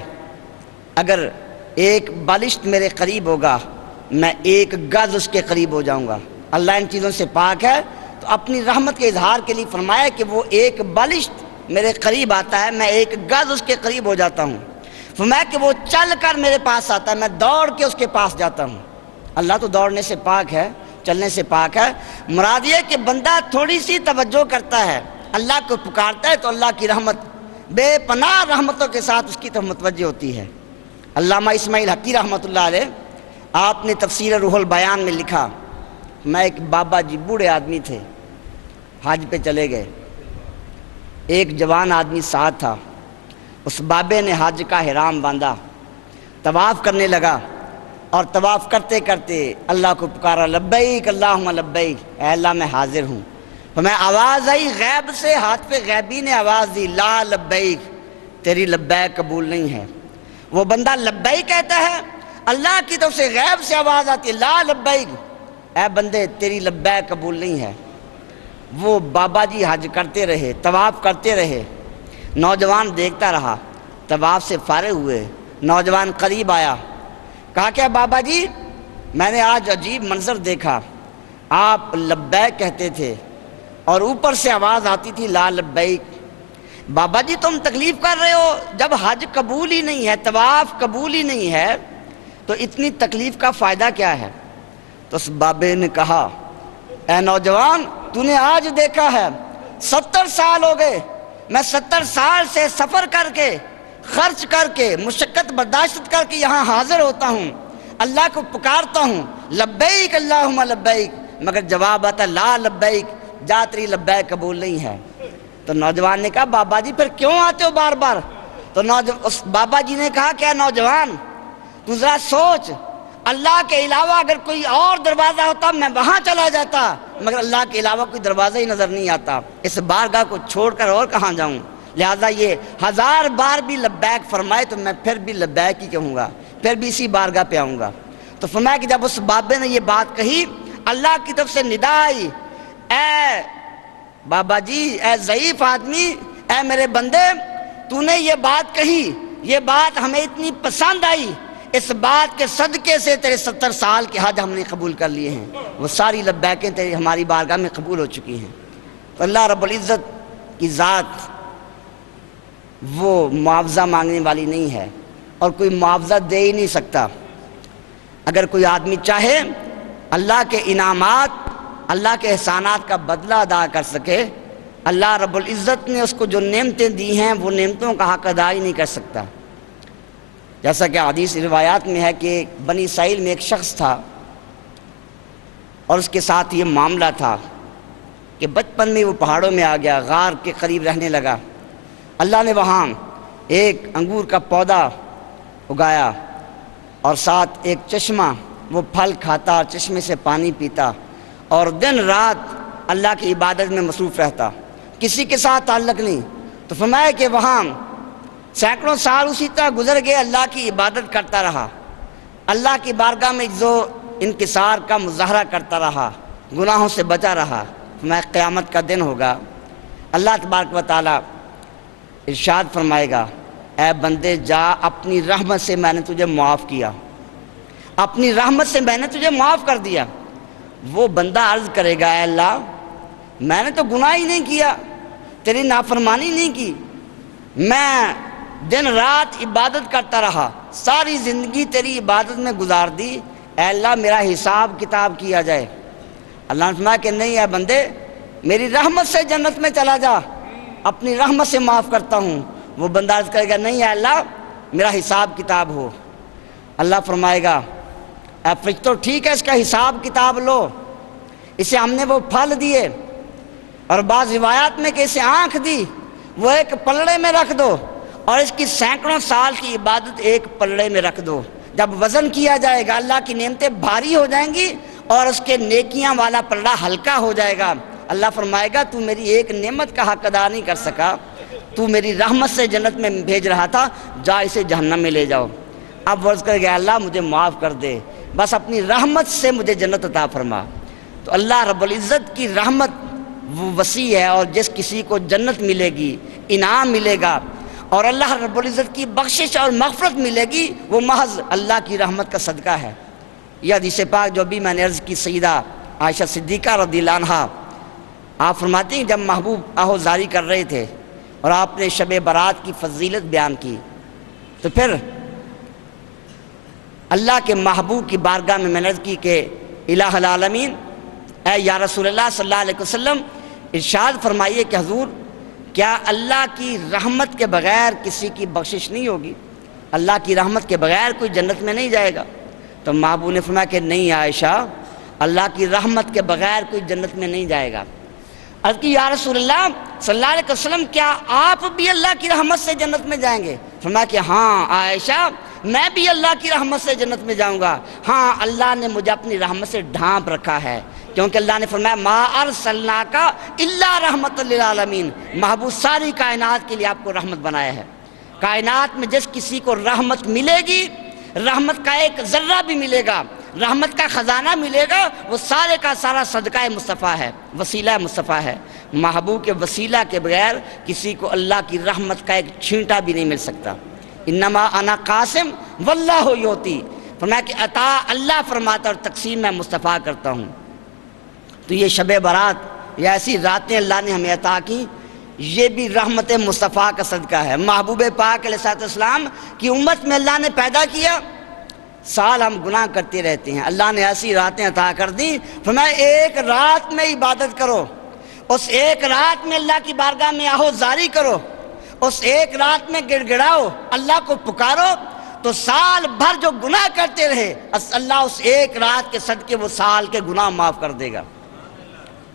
اگر ایک بالشت میرے قریب ہوگا میں ایک گز اس کے قریب ہو جاؤں گا۔ اللہ ان چیزوں سے پاک ہے تو اپنی رحمت کے اظہار کے لیے فرمایا کہ وہ ایک بالشت میرے قریب آتا ہے میں ایک گز اس کے قریب ہو جاتا ہوں، فرمایا کہ وہ چل کر میرے پاس آتا ہے میں دوڑ کے اس کے پاس جاتا ہوں۔ اللہ تو دوڑنے سے پاک ہے، چلنے سے پاک ہے۔ مراد یہ کہ بندہ تھوڑی سی توجہ کرتا ہے، اللہ کو پکارتا ہے تو اللہ کی رحمت بے پناہ رحمتوں کے ساتھ اس کی طرف متوجہ ہوتی ہے۔ علامہ اسماعیل حقی رحمۃ اللہ علیہ آپ نے تفسیر روح البیان میں لکھا، میں ایک بابا جی بوڑھے آدمی تھے، حج پہ چلے گئے، ایک جوان آدمی ساتھ تھا، اس بابے نے حج کا احرام باندھا، طواف کرنے لگا اور طواف کرتے کرتے اللہ کو پکارا لبیک اللہم لبیک، اے اللہ میں حاضر ہوں۔ میں آواز آئی غیب سے، ہاتھ پہ غیبی نے آواز دی لا لبیک، تیری لبیک قبول نہیں ہے۔ وہ بندہ لبیک کہتا ہے، اللہ کی طرف سے غیب سے آواز آتی ہے لا لبیک، اے بندے تیری لبیک قبول نہیں ہے۔ وہ بابا جی حج کرتے رہے، طواف کرتے رہے، نوجوان دیکھتا رہا، طواف سے فارغ ہوئے، نوجوان قریب آیا، کہا کہ بابا جی میں نے آج عجیب منظر دیکھا، آپ لبیک کہتے تھے اور اوپر سے آواز آتی تھی لا لبیک۔ بابا جی تم تکلیف کر رہے ہو، جب حج قبول ہی نہیں ہے، طواف قبول ہی نہیں ہے تو اتنی تکلیف کا فائدہ کیا ہے؟ تو اس بابے نے کہا اے نوجوان تو نے آج دیکھا ہے، 70 سال ہو گئے، میں 70 سال سے سفر کر کے، خرچ کر کے، مشقت برداشت کر کے یہاں حاضر ہوتا ہوں، اللہ کو پکارتا ہوں لبیک اللہم لبیک، مگر جواب آتا لا لبیک، جا تیری لبیک قبول نہیں ہے۔ تو نوجوان نے کہا بابا جی پھر کیوں آتے ہو بار بار؟ تو اس بابا جی نے کہا کہ نوجوان تو ذرا سوچ، اللہ کے علاوہ اگر کوئی اور دروازہ ہوتا میں وہاں چلا جاتا، مگر اللہ کے علاوہ کوئی دروازہ ہی نظر نہیں آتا، اس بارگاہ کو چھوڑ کر اور کہاں جاؤں؟ لہٰذا یہ 1000 بار بھی لبیک فرمائے تو میں پھر بھی لبیک ہی کہوں گا، پھر بھی اسی بارگاہ پہ آؤں گا۔ تو فرمایا کہ جب اس بابے نے یہ بات کہی اللہ کی طرف سے ندا آئی، اے بابا جی، اے ضعیف آدمی، اے میرے بندے، تو نے یہ بات کہی، یہ بات ہمیں اتنی پسند آئی، اس بات کے صدقے سے تیرے 70 سال کے حج ہم نے قبول کر لیے ہیں، وہ ساری لبیکیں تیری ہماری بارگاہ میں قبول ہو چکی ہیں۔ تو اللہ رب العزت کی ذات وہ معاوضہ مانگنے والی نہیں ہے اور کوئی معاوضہ دے ہی نہیں سکتا۔ اگر کوئی آدمی چاہے اللہ کے انعامات، اللہ کے احسانات کا بدلہ ادا کر سکے، اللہ رب العزت نے اس کو جو نعمتیں دی ہیں وہ نعمتوں کا حق ادا ہی نہیں کر سکتا۔ جیسا کہ حدیث روایات میں ہے کہ بنی اسرائیل میں ایک شخص تھا اور اس کے ساتھ یہ معاملہ تھا کہ بچپن میں وہ پہاڑوں میں آ گیا، غار کے قریب رہنے لگا۔ اللہ نے وہاں ایک انگور کا پودا اگایا اور ساتھ ایک چشمہ، وہ پھل کھاتا، چشمے سے پانی پیتا اور دن رات اللہ کی عبادت میں مصروف رہتا، کسی کے ساتھ تعلق نہیں۔ تو فرمایا کہ وہاں سینکڑوں سال اسی طرح گزر گئے، اللہ کی عبادت کرتا رہا، اللہ کی بارگاہ میں جو انکسار کا مظاہرہ کرتا رہا، گناہوں سے بچا رہا۔ فرمایا قیامت کا دن ہوگا، اللہ تبارک و تعالیٰ ارشاد فرمائے گا، اے بندے جا، اپنی رحمت سے میں نے تجھے معاف کیا، اپنی رحمت سے میں نے تجھے معاف کر دیا۔ وہ بندہ عرض کرے گا، اے اللہ میں نے تو گناہ ہی نہیں کیا، تیری نافرمانی نہیں کی، میں دن رات عبادت کرتا رہا، ساری زندگی تیری عبادت میں گزار دی، اے اللہ میرا حساب کتاب کیا جائے۔ اللہ نے فرمایا کہ نہیں اے بندے، میری رحمت سے جنت میں چلا جا، اپنی رحمت سے معاف کرتا ہوں۔ وہ بندہ عرض کرے گا، نہیں اے اللہ میرا حساب کتاب ہو۔ اللہ فرمائے گا، اے فرشتوں ٹھیک ہے، اس کا حساب کتاب لو، اسے ہم نے وہ پھل دیے اور بعض روایات میں کہ اسے آنکھ دی، وہ ایک پلڑے میں رکھ دو اور اس کی سینکڑوں سال کی عبادت ایک پلڑے میں رکھ دو۔ جب وزن کیا جائے گا اللہ کی نعمتیں بھاری ہو جائیں گی اور اس کے نیکیاں والا پلڑا ہلکا ہو جائے گا۔ اللہ فرمائے گا تو میری ایک نعمت کا حق ادا نہیں کر سکا، تو میری رحمت سے جنت میں بھیج رہا تھا، جا اسے جہنم میں لے جاؤ۔ اب ورز کر گیا، اللہ مجھے معاف کر دے، بس اپنی رحمت سے مجھے جنت عطا فرما۔ تو اللہ رب العزت کی رحمت وہ وسیع ہے، اور جس کسی کو جنت ملے گی، انعام ملے گا اور اللہ رب العزت کی بخشش اور مغفرت ملے گی، وہ محض اللہ کی رحمت کا صدقہ ہے۔ یہ حدیث پاک جو بھی میں نے عرض کی، سیدہ عائشہ صدیقہ رضی اللہ عنہا آپ فرماتی ہیں جب محبوب آہوزاری کر رہے تھے اور آپ نے شب برات کی فضیلت بیان کی، تو پھر اللہ کے محبوب کی بارگاہ میں عرض کی کہ الہ العالمین، اے یا رسول اللہ صلی اللہ علیہ وسلم ارشاد فرمائیے کہ حضور کیا اللہ کی رحمت کے بغیر کسی کی بخشش نہیں ہوگی؟ اللہ کی رحمت کے بغیر کوئی جنت میں نہیں جائے گا؟ تو محبوب نے فرمایا کہ نہیں عائشہ، اللہ کی رحمت کے بغیر کوئی جنت میں نہیں جائے گا۔ عرض کی یا رسول اللہ صلی اللہ علیہ وسلم کیا آپ بھی اللہ کی رحمت سے جنت میں جائیں گے؟ فرمایا کہ ہاں عائشہ، میں بھی اللہ کی رحمت سے جنت میں جاؤں گا۔ ہاں اللہ نے مجھے اپنی رحمت سے ڈھانپ رکھا ہے، کیونکہ اللہ نے فرمایا ما ارسلناک الا رحمت للعالمین، محبوب ساری کائنات کے لیے آپ کو رحمت بنایا ہے۔ کائنات میں جس کسی کو رحمت ملے گی، رحمت کا ایک ذرہ بھی ملے گا، رحمت کا خزانہ ملے گا، وہ سارے کا سارا صدقہ مصطفیٰ ہے، وسیلہ مصطفیٰ ہے۔ محبوب کے وسیلہ کے بغیر کسی کو اللہ کی رحمت کا ایک چھینٹا بھی نہیں مل سکتا۔ انما انا قاسم واللہ یعطی، فرمایا کہ عطا اللہ فرماتا اور تقسیم میں مصطفیٰ کرتا ہوں۔ تو یہ شب برات، یہ ایسی راتیں اللہ نے ہمیں عطا کی، یہ بھی رحمت مصطفیٰ کا صدقہ ہے۔ محبوب پاک علیہ السلام کی امت میں اللہ نے پیدا کیا، سال ہم گناہ کرتے رہتے ہیں، اللہ نے ایسی راتیں عطا کر دیں، فرمایا ایک رات میں عبادت کرو، اس ایک رات میں اللہ کی بارگاہ میں آہوزاری کرو، اس ایک رات میں گڑ گڑاؤ، اللہ کو پکارو، تو سال بھر جو گناہ کرتے رہے اللہ اس ایک رات کے صدقے وہ سال کے گناہ معاف کر دے گا۔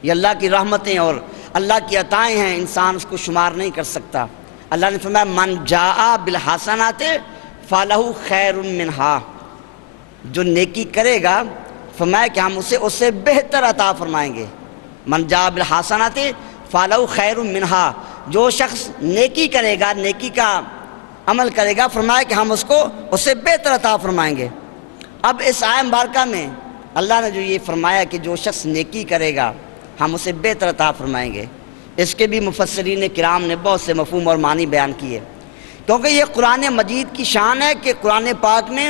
یہ اللہ کی رحمتیں اور اللہ کی عطائیں ہیں، انسان اس کو شمار نہیں کر سکتا۔ اللہ نے فرمایا من جاء بالحسنات فلہ خیر منہا، جو نیکی کرے گا فرمایا کہ ہم اسے بہتر عطا فرمائیں گے۔ من جاء بالحسنات فلہ خیر منہا، جو شخص نیکی کرے گا، نیکی کا عمل کرے گا، فرمایا کہ ہم اسے بہتر عطا فرمائیں گے۔ اب اس آیت مبارکہ میں اللہ نے جو یہ فرمایا کہ جو شخص نیکی کرے گا ہم اسے بہتر عطا فرمائیں گے، اس کے بھی مفسرین کرام نے بہت سے مفہوم اور معنی بیان کیے، کیونکہ یہ قرآن مجید کی شان ہے کہ قرآن پاک میں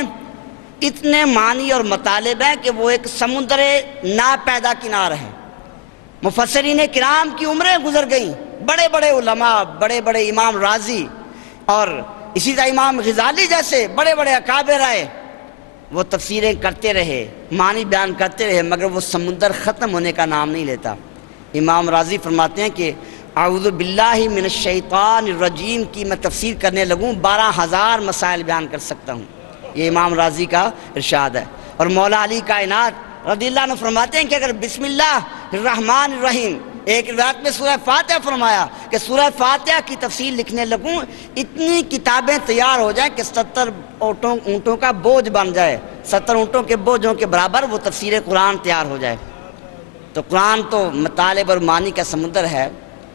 اتنے معنی اور مطالب ہیں کہ وہ ایک سمندر ناپیدا کنار ہے۔ مفسرین کرام کی عمریں گزر گئیں، بڑے بڑے علماء، بڑے بڑے امام رازی اور اسی طرح امام غزالی جیسے بڑے بڑے اکابر آئے، وہ تفسیریں کرتے رہے، معنی بیان کرتے رہے، مگر وہ سمندر ختم ہونے کا نام نہیں لیتا۔ امام رازی فرماتے ہیں کہ اعوذ باللہ من الشیطان الرجیم کی میں تفسیر کرنے لگوں 12,000 مسائل بیان کر سکتا ہوں. یہ امام راضی کا ارشاد ہے. اور مولا علی کائنات رضی اللہ عنہ فرماتے ہیں کہ اگر بسم اللہ الرحمن الرحیم، ایک روایت میں سورہ فاتحہ فرمایا کہ سورہ فاتحہ کی تفسیر لکھنے لگوں اتنی کتابیں تیار ہو جائیں کہ 70 اونٹوں کا بوجھ بن جائے، 70 اونٹوں کے بوجھوں کے برابر وہ تفسیر قرآن تیار ہو جائے. تو قرآن تو مطالب اور معنی کا سمندر ہے.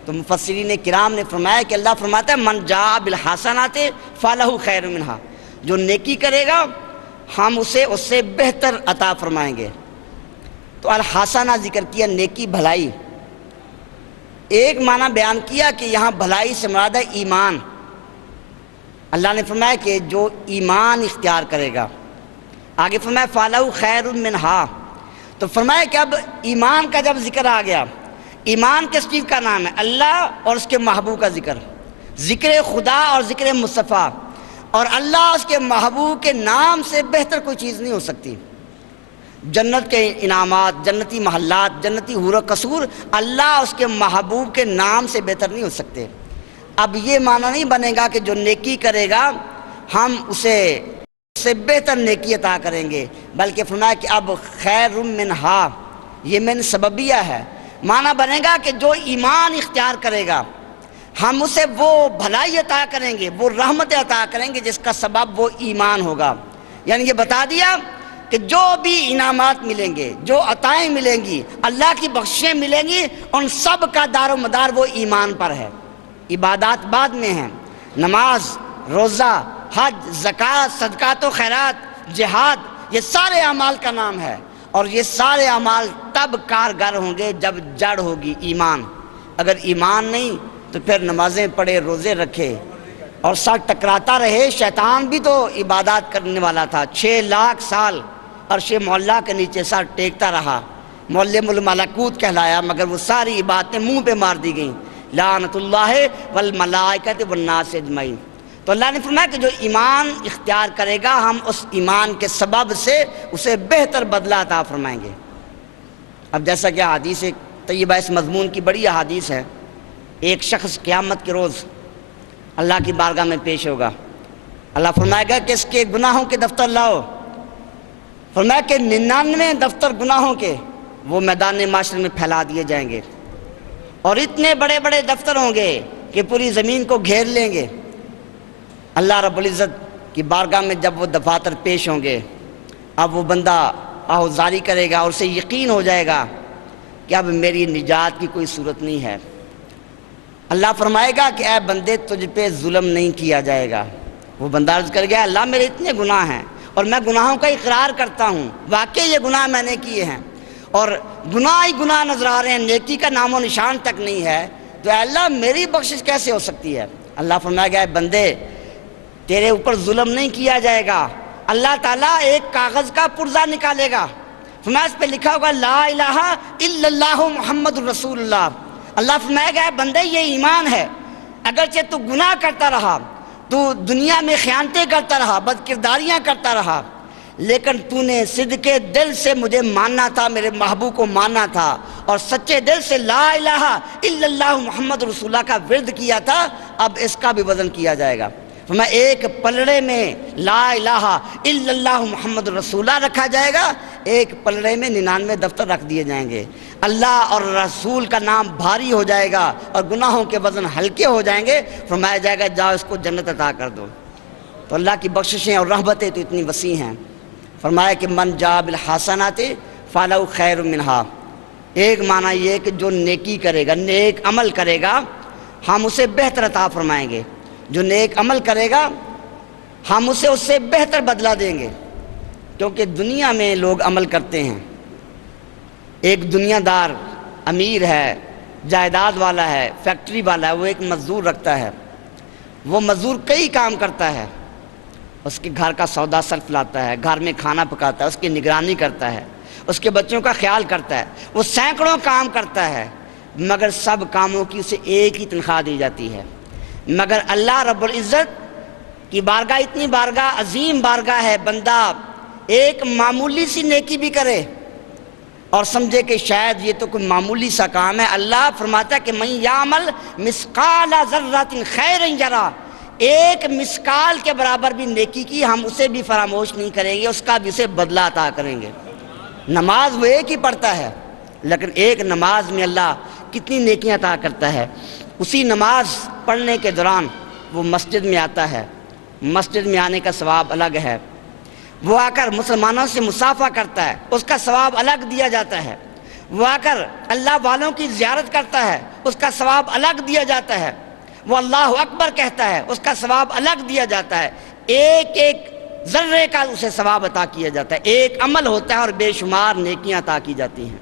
تو مفسرین کرام نے فرمایا کہ اللہ فرماتا ہے من جاء بالحسنات فلہ خیر منہا، جو نیکی کرے گا ہم اسے اس سے بہتر عطا فرمائیں گے. تو الحسنہ ذکر کیا، نیکی بھلائی. ایک معنی بیان کیا کہ یہاں بھلائی سے مراد ہے ایمان. اللہ نے فرمایا کہ جو ایمان اختیار کرے گا. آگے فرمایا فلہ خیر منہا. تو فرمایا کہ اب ایمان کا جب ذکر آ گیا، ایمان کس چیز کا نام ہے؟ اللہ اور اس کے محبوب کا ذکر، ذکر خدا اور ذکر مصطفیٰ. اور اللہ اس کے محبوب کے نام سے بہتر کوئی چیز نہیں ہو سکتی. جنت کے انعامات، جنتی محلات، جنتی حور و قصور اللہ اس کے محبوب کے نام سے بہتر نہیں ہو سکتے. اب یہ معنی نہیں بنے گا کہ جو نیکی کرے گا ہم اسے بہتر نیکی عطا کریں گے، بلکہ فرمایا کہ اب خیر منہا، یہ من سببیہ ہے. معنی بنے گا کہ جو ایمان اختیار کرے گا ہم اسے وہ بھلائی عطا کریں گے، وہ رحمت عطا کریں گے جس کا سبب وہ ایمان ہوگا. یعنی یہ بتا دیا کہ جو بھی انعامات ملیں گے، جو عطائیں ملیں گی، اللہ کی بخشیں ملیں گی، ان سب کا دار و مدار وہ ایمان پر ہے. عبادات بعد میں ہیں، نماز، روزہ، حج، زکوٰۃ، صدقات و خیرات، جہاد، یہ سارے اعمال کا نام ہے. اور یہ سارے اعمال تب کارگر ہوں گے جب جڑ ہوگی ایمان. اگر ایمان نہیں تو پھر نمازیں پڑھے، روزے رکھے اور سر ٹکراتا رہے. شیطان بھی تو عبادات کرنے والا تھا، 6 لاکھ سال عرش معلیٰ کے نیچے سر ٹیکتا رہا، معلم الملکوت کہلایا، مگر وہ ساری عبادتیں منہ پہ مار دی گئیں. لعنت اللہ والملائکۃ والناس اجمعین. تو اللہ نے فرمایا کہ جو ایمان اختیار کرے گا ہم اس ایمان کے سبب سے اسے بہتر بدلہ عطا فرمائیں گے. اب جیسا کہ حدیث طیبہ اس مضمون کی بڑی احادیث ہے. ایک شخص قیامت کے روز اللہ کی بارگاہ میں پیش ہوگا. اللہ فرمائے گا کہ اس کے گناہوں کے دفتر لاؤ. فرمایا کہ 99 دفتر گناہوں کے وہ میدان معاشر میں پھیلا دیے جائیں گے، اور اتنے بڑے بڑے دفتر ہوں گے کہ پوری زمین کو گھیر لیں گے. اللہ رب العزت کی بارگاہ میں جب وہ دفاتر پیش ہوں گے، اب وہ بندہ آہوزاری کرے گا اور اسے یقین ہو جائے گا کہ اب میری نجات کی کوئی صورت نہیں ہے. اللہ فرمائے گا کہ اے بندے تجھ پہ ظلم نہیں کیا جائے گا. وہ بندہ عرض کر گیا اللہ میرے اتنے گناہ ہیں اور میں گناہوں کا اقرار کرتا ہوں، واقعی یہ گناہ میں نے کیے ہیں اور گناہ ہی گناہ نظر آ رہے ہیں، نیکی کا نام و نشان تک نہیں ہے، تو اے اللہ میری بخشش کیسے ہو سکتی ہے؟ اللہ فرمائے گا اے بندے تیرے اوپر ظلم نہیں کیا جائے گا. اللہ تعالیٰ ایک کاغذ کا پرزہ نکالے گا، فرمایا اس پہ لکھا ہوگا لا الہ الا اللہ محمد رسول اللہ. اللہ فرمائے گا اے بندے یہ ایمان ہے، اگرچہ تو گناہ کرتا رہا، تو دنیا میں خیانتیں کرتا رہا، بدکرداریاں کرتا رہا، لیکن تو نے صدق دل سے مجھے ماننا تھا، میرے محبوب کو ماننا تھا، اور سچے دل سے لا الہ الا اللہ محمد رسول اللہ کا ورد کیا تھا. اب اس کا بھی وزن کیا جائے گا. میں ایک پلڑے میں لا الہ الا اللہ محمد رسول اللہ رکھا جائے گا، ایک پلڑے میں 99 دفتر رکھ دیے جائیں گے. اللہ اور رسول کا نام بھاری ہو جائے گا اور گناہوں کے وزن ہلکے ہو جائیں گے. فرمایا جائے گا جاؤ اس کو جنت عطا کر دو. تو اللہ کی بخششیں اور رحمتیں تو اتنی وسیع ہیں. فرمایا کہ من جاء بالحسنات فلہ خیر منہا. ایک معنی یہ کہ جو نیکی کرے گا، نیک عمل کرے گا، ہم اسے بہتر عطا فرمائیں گے. جو نیک عمل کرے گا ہم اسے اس سے بہتر بدلہ دیں گے. کیونکہ دنیا میں لوگ عمل کرتے ہیں. ایک دنیا دار امیر ہے، جائیداد والا ہے، فیکٹری والا ہے، وہ ایک مزدور رکھتا ہے. وہ مزدور کئی کام کرتا ہے، اس کے گھر کا سودا صرف لاتا ہے، گھر میں کھانا پکاتا ہے، اس کی نگرانی کرتا ہے، اس کے بچوں کا خیال کرتا ہے. وہ سینکڑوں کام کرتا ہے، مگر سب کاموں کی اسے ایک ہی تنخواہ دی جاتی ہے. مگر اللہ رب العزت کی بارگاہ اتنی بارگاہ عظیم بارگاہ ہے، بندہ ایک معمولی سی نیکی بھی کرے اور سمجھے کہ شاید یہ تو کوئی معمولی سا کام ہے، اللہ فرماتا ہے کہ من یعمل مثقال ذرۃ خیر یرا، ایک مثقال کے برابر بھی نیکی کی ہم اسے بھی فراموش نہیں کریں گے، اس کا بھی اسے بدلہ عطا کریں گے۔ نماز وہ ایک ہی پڑھتا ہے، لیکن ایک نماز میں اللہ کتنی نیکیاں عطا کرتا ہے۔ اسی نماز پڑھنے کے دوران وہ مسجد میں آتا ہے، مسجد میں آنے کا ثواب الگ ہے، وہ آ کر مسلمانوں سے مصافحہ کرتا ہے، اس کا ثواب الگ دیا جاتا ہے، وہ آ کر اللہ والوں کی زیارت کرتا ہے، اس کا ثواب الگ دیا جاتا ہے، وہ اللہ اکبر کہتا ہے، اس کا ثواب الگ دیا جاتا ہے، ایک ایک ذرے کا اسے ثواب عطا کیا جاتا ہے، ایک عمل ہوتا ہے اور بے شمار نیکیاں عطا کی جاتی ہیں۔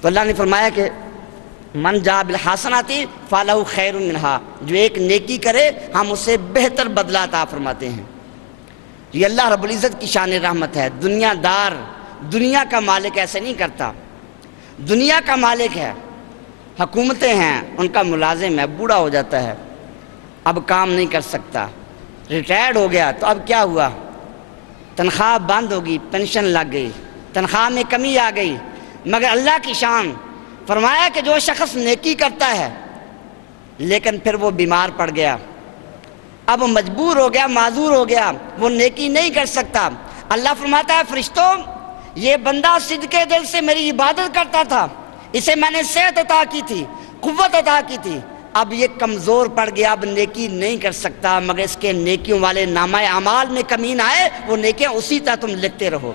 تو اللہ نے فرمایا کہ من جاء بالحسنات فلہ خیر منہا، جو ایک نیکی کرے ہم اسے بہتر بدلہ عطا فرماتے ہیں۔ یہ اللہ رب العزت کی شان رحمت ہے۔ دنیا دار، دنیا کا مالک ایسے نہیں کرتا، دنیا کا مالک ہے، حکومتیں ہیں، ان کا ملازم ہے، بوڑھا ہو جاتا ہے، اب کام نہیں کر سکتا، ریٹائرڈ ہو گیا تو اب کیا ہوا، تنخواہ بند ہوگی، پینشن لگ گئی، تنخواہ میں کمی آ گئی۔ مگر اللہ کی شان فرمایا کہ جو شخص نیکی کرتا ہے لیکن پھر وہ بیمار پڑ گیا، اب مجبور ہو گیا، معذور ہو گیا، وہ نیکی نہیں کر سکتا، اللہ فرماتا ہے فرشتوں یہ بندہ صدق دل سے میری عبادت کرتا تھا، اسے میں نے صحت عطا کی تھی، قوت عطا کی تھی، اب یہ کمزور پڑ گیا، اب نیکی نہیں کر سکتا، مگر اس کے نیکیوں والے نامہ اعمال میں کمی نہ آئے، وہ نیکیاں اسی طرح تم لکھتے رہو،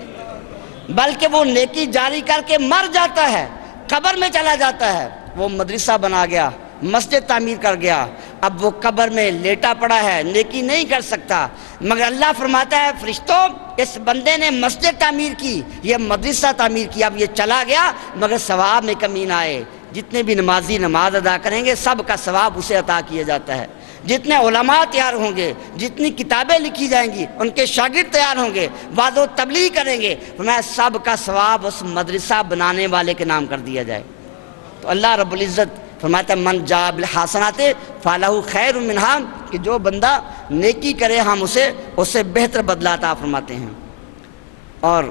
بلکہ وہ نیکی جاری کر کے مر جاتا ہے، قبر میں چلا جاتا ہے، وہ مدرسہ بنا گیا، مسجد تعمیر کر گیا، اب وہ قبر میں لیٹا پڑا ہے، نیکی نہیں کر سکتا، مگر اللہ فرماتا ہے فرشتوں اس بندے نے مسجد تعمیر کی، یہ مدرسہ تعمیر کیا، اب یہ چلا گیا مگر ثواب میں کمی نہ آئے، جتنے بھی نمازی نماز ادا کریں گے سب کا ثواب اسے عطا کیا جاتا ہے، جتنے علماء تیار ہوں گے، جتنی کتابیں لکھی جائیں گی، ان کے شاگرد تیار ہوں گے، وعظ و تبلیغ کریں گے، فرمایا سب کا ثواب اس مدرسہ بنانے والے کے نام کر دیا جائے۔ تو اللہ رب العزت فرماتا ہے من جاء بالحسنات فلہ خیر منہا، کہ جو بندہ نیکی کرے ہم اسے بہتر بدلہ عطا فرماتے ہیں۔ اور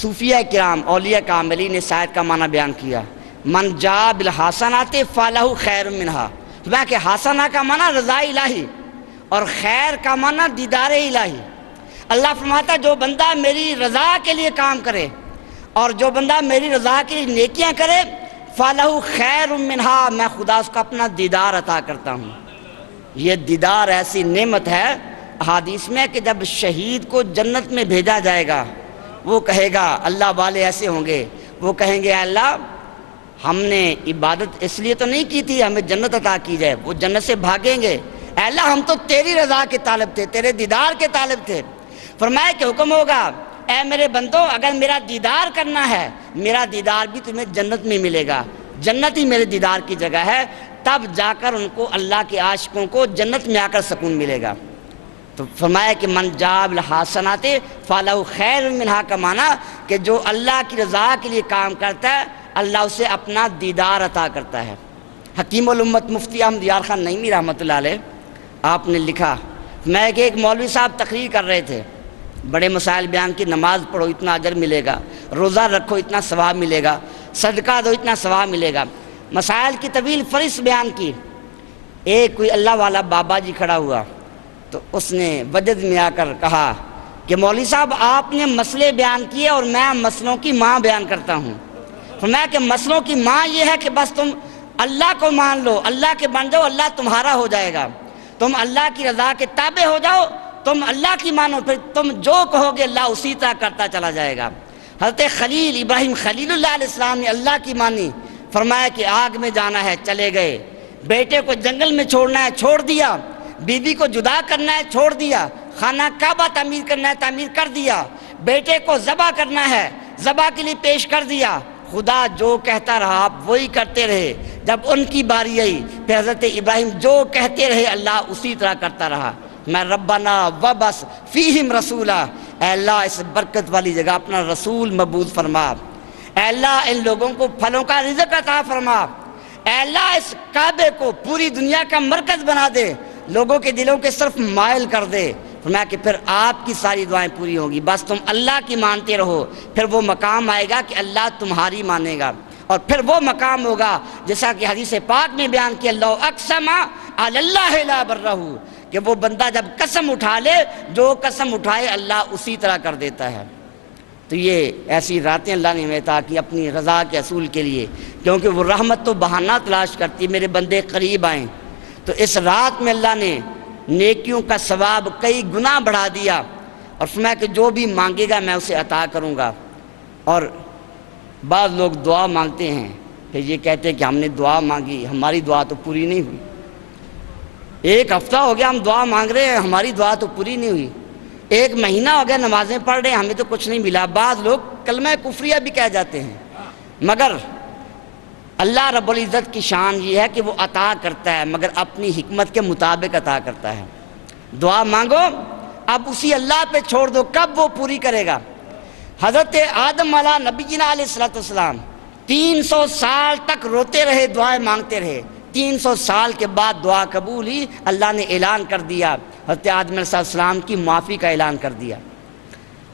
صوفیہ کرام، اولیاء کاملین نے اس آیت کا معنی بیان کیا، من جاء بالحسنات فلہ خیر منہا، کہ حسنہ کا معنی رضا الہی اور خیر کا معنی دیدار الہی۔ اللہ فرماتا ہے جو بندہ میری رضا کے لیے کام کرے اور جو بندہ میری رضا کے لیے نیکیاں کرے فَلَهُ خَيْرٌ مِّنْهَا، میں خدا اس کو اپنا دیدار عطا کرتا ہوں۔ یہ دیدار ایسی نعمت ہے، احادیث میں کہ جب شہید کو جنت میں بھیجا جائے گا وہ کہے گا، اللہ والے ایسے ہوں گے، وہ کہیں گے اے اللہ ہم نے عبادت اس لیے تو نہیں کی تھی ہمیں جنت عطا کی جائے، وہ جنت سے بھاگیں گے، اے اللہ ہم تو تیری رضا کے طالب تھے، تیرے دیدار کے طالب تھے۔ فرمایا کہ حکم ہوگا اے میرے بندو اگر میرا دیدار کرنا ہے میرا دیدار بھی تمہیں جنت میں ملے گا، جنت ہی میرے دیدار کی جگہ ہے، تب جا کر ان کو اللہ کے عاشقوں کو جنت میں آ کر سکون ملے گا۔ تو فرمایا کہ من جاء بالحسنات فلہ خیر منہا کا معنی کہ جو اللہ کی رضا کے لیے کام کرتا ہے اللہ اسے اپنا دیدار عطا کرتا ہے۔ حکیم الامت مفتی احمد یار خان نعیمی رحمۃ اللہ علیہ آپ نے لکھا، میں کہ ایک مولوی صاحب تقریر کر رہے تھے، بڑے مسائل بیان کی، نماز پڑھو اتنا اجر ملے گا، روزہ رکھو اتنا ثواب ملے گا، صدقہ دو اتنا ثواب ملے گا، مسائل کی طویل فہرست بیان کی۔ ایک کوئی اللہ والا بابا جی کھڑا ہوا تو اس نے وجد میں آ کر کہا کہ مولوی صاحب آپ نے مسئلے بیان کیے اور میں مسئلوں کی ماں بیان کرتا ہوں۔ فرمایا کہ مسئلوں کی ماں یہ ہے کہ بس تم اللہ کو مان لو، اللہ کے بن جاؤ، اللہ تمہارا ہو جائے گا، تم اللہ کی رضا کے تابع ہو جاؤ، تم اللہ کی مانو، پھر تم جو کہو گے اللہ اسی طرح کرتا چلا جائے گا۔ حضرت خلیل ابراہیم خلیل اللہ علیہ السلام نے اللہ کی مانی، فرمایا کہ آگ میں جانا ہے چلے گئے، بیٹے کو جنگل میں چھوڑنا ہے چھوڑ دیا، بیوی کو جدا کرنا ہے چھوڑ دیا، خانہ کعبہ تعمیر کرنا ہے تعمیر کر دیا، بیٹے کو ذبح کرنا ہے ذبح کے لیے پیش کر دیا، خدا جو کہتا رہا آپ وہی کرتے رہے، جب ان کی باری آئی پھر حضرت ابراہیم جو کہتے رہے اللہ اسی طرح کرتا رہا۔ میں ربنا وبس فیہم رسولا، اے اللہ اس برکت والی جگہ اپنا رسول مبعوث فرما، اے اللہ ان لوگوں کو پھلوں کا رزق عطا فرما، اے اللہ اس کعبے کو پوری دنیا کا مرکز بنا دے، لوگوں کے دلوں کے صرف مائل کر دے، فرمایا کہ پھر آپ کی ساری دعائیں پوری ہوں گی، بس تم اللہ کی مانتے رہو، پھر وہ مقام آئے گا کہ اللہ تمہاری مانے گا، اور پھر وہ مقام ہوگا جیسا کہ حدیث پاک میں بیان کیا، اللہ اقسم علی اللہ لا برہ، کہ وہ بندہ جب قسم اٹھا لے، جو قسم اٹھائے اللہ اسی طرح کر دیتا ہے۔ تو یہ ایسی راتیں اللہ نے ہمیں عطا کی اپنی رضا کے اصول کے لیے، کیونکہ وہ رحمت تو بہانہ تلاش کرتی، میرے بندے قریب آئیں۔ تو اس رات میں اللہ نے نیکیوں کا ثواب کئی گنا بڑھا دیا، اور فرمایا کہ جو بھی مانگے گا میں اسے عطا کروں گا۔ اور بعض لوگ دعا مانگتے ہیں، پھر یہ کہتے ہیں کہ ہم نے دعا مانگی، ہماری دعا تو پوری نہیں ہوئی، ایک ہفتہ ہو گیا ہم دعا مانگ رہے ہیں، ہماری دعا تو پوری نہیں ہوئی، ایک مہینہ ہو گیا نمازیں پڑھ رہے ہیں، ہمیں تو کچھ نہیں ملا۔ بعض لوگ کلمہ کفریہ بھی کہہ جاتے ہیں، مگر اللہ رب العزت کی شان یہ ہے کہ وہ عطا کرتا ہے، مگر اپنی حکمت کے مطابق عطا کرتا ہے۔ دعا مانگو، اب اسی اللہ پہ چھوڑ دو، کب وہ پوری کرے گا۔ حضرت آدم علیہ نبینا علیہ السلام 300 سال تک روتے رہے، دعائیں مانگتے رہے، 300 سال کے بعد دعا قبول ہوئی، اللہ نے اعلان کر دیا، حضرت آدم علیہ السلام کی معافی کا اعلان کر دیا،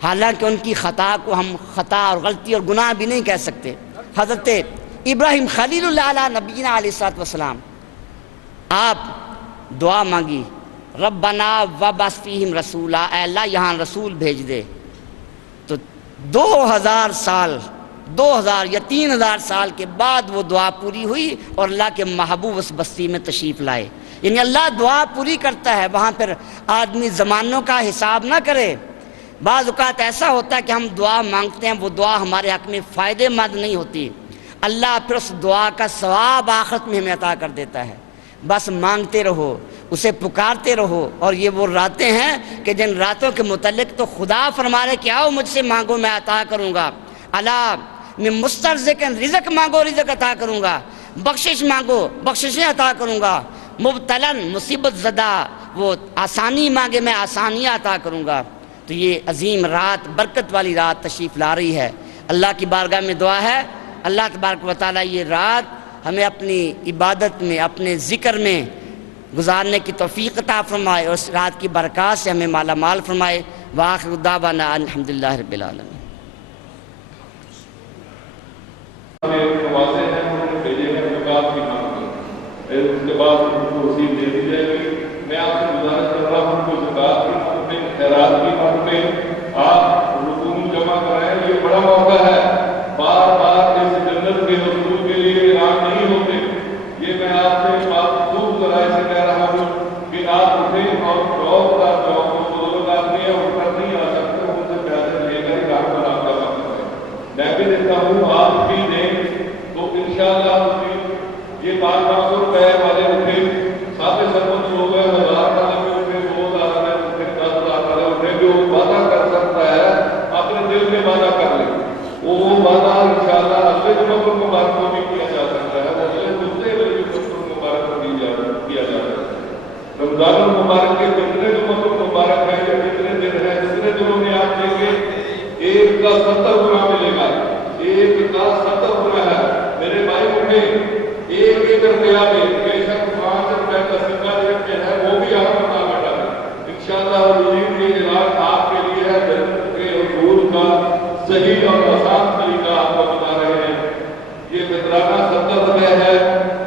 حالانکہ ان کی خطا کو ہم خطا اور غلطی اور گناہ بھی نہیں کہہ سکتے۔ حضرت ابراہیم خلیل اللہ علیہ نبینا علیہ السلام، آپ دعا مانگی، ربنا وابعث فیہم رسولا، اے اللہ یہاں رسول بھیج دے۔ تو 2000 سال 2000 یا 3000 سال کے بعد وہ دعا پوری ہوئی، اور اللہ کے محبوب اس بستی میں تشریف لائے۔ یعنی اللہ دعا پوری کرتا ہے، وہاں پر آدمی زمانوں کا حساب نہ کرے۔ بعض اوقات ایسا ہوتا ہے کہ ہم دعا مانگتے ہیں، وہ دعا ہمارے حق میں فائدہ مند نہیں ہوتی، اللہ پھر اس دعا کا ثواب آخرت میں ہمیں عطا کر دیتا ہے۔ بس مانگتے رہو، اسے پکارتے رہو، اور یہ وہ راتیں ہیں کہ جن راتوں کے متعلق تو خدا فرما رہے کہ آؤ مجھ سے مانگو میں عطا کروں گا، الا میں مسترزقن، رزق مانگو رزق عطا کروں گا، بخشش مانگو بخششیں عطا کروں گا، مبتلن مصیبت زدہ وہ آسانی مانگے میں آسانیاں عطا کروں گا۔ تو یہ عظیم رات، برکت والی رات تشریف لا رہی ہے۔ اللہ کی بارگاہ میں دعا ہے اللہ تبارک و تعالیٰ یہ رات ہمیں اپنی عبادت میں، اپنے ذکر میں گزارنے کی توفیق عطا فرمائے، اور اس رات کی برکات سے ہمیں مالا مال فرمائے۔ وآخر دعوانا الحمدللہ رب العالمین۔ نوازے ہیں، انہوں نے بھیجے ہیں زکوٰۃ کی مانگ میں، پھر اس کے بعد ان کو رسید دے دی جائے گی۔ میں آپ سے گزارش کر رہا ہوں کہ زکوٰۃ کی مانگ میں، خیرات کی مانگ میں آپ رقوم جمع کرائیں، یہ بڑا موقع ہے۔ بار بار اس جنت کے حصول کے لیے اعلان نہیں ہوتے، یہ میں آپ سے بات خوب ذرائع سے کہہ رہا ہوں کہ آپ اٹھیں اور جاب کا بزرگ آدمی ہے، اٹھ کر نہیں آ سکتے، ان سے پیسے لے کر گھر پر آپ کا کام کریں۔ میں بھی دیتا ہوں آپ بھی دیں تو انشاءاللہ یہ 500 روپے والے اٹھے، 750 ہو گئے، 1000 والے اٹھے، 2000 والے اٹھے، 10,000 والے اٹھے، جو وعدہ کر سکتا ہے اپنے دل میں وعدہ کر لے، وہ وعدہ انشاءاللہ اگلے جمعہ مبارک میں بھی کیا جا سکتا ہے، اگلے دوسرے والی جمعہ مبارک میں بھی کیا جا سکتا ہے۔ رمضان المبارک کے جتنے جمعہ مبارک ہیں یا جتنے دن ہیں، جتنے دنوں میں آپ دیں گے، ایک کا 70 گنا ملے گا، ایک کا 70 گنا ہے۔ میرے بھائی اٹھے، ایک روپیہ میں بے شک 5 روپے کا سکہ جو ہے وہ بھی آپ بتا بیٹھا ہے انشاءاللہ۔ یہ اعلان آپ کے لیے ہے، جنت کے حصول کا صحیح اور آسان طریقہ آپ کو بتا رہے ہیں۔ یہ فطرانہ 70 روپے ہے،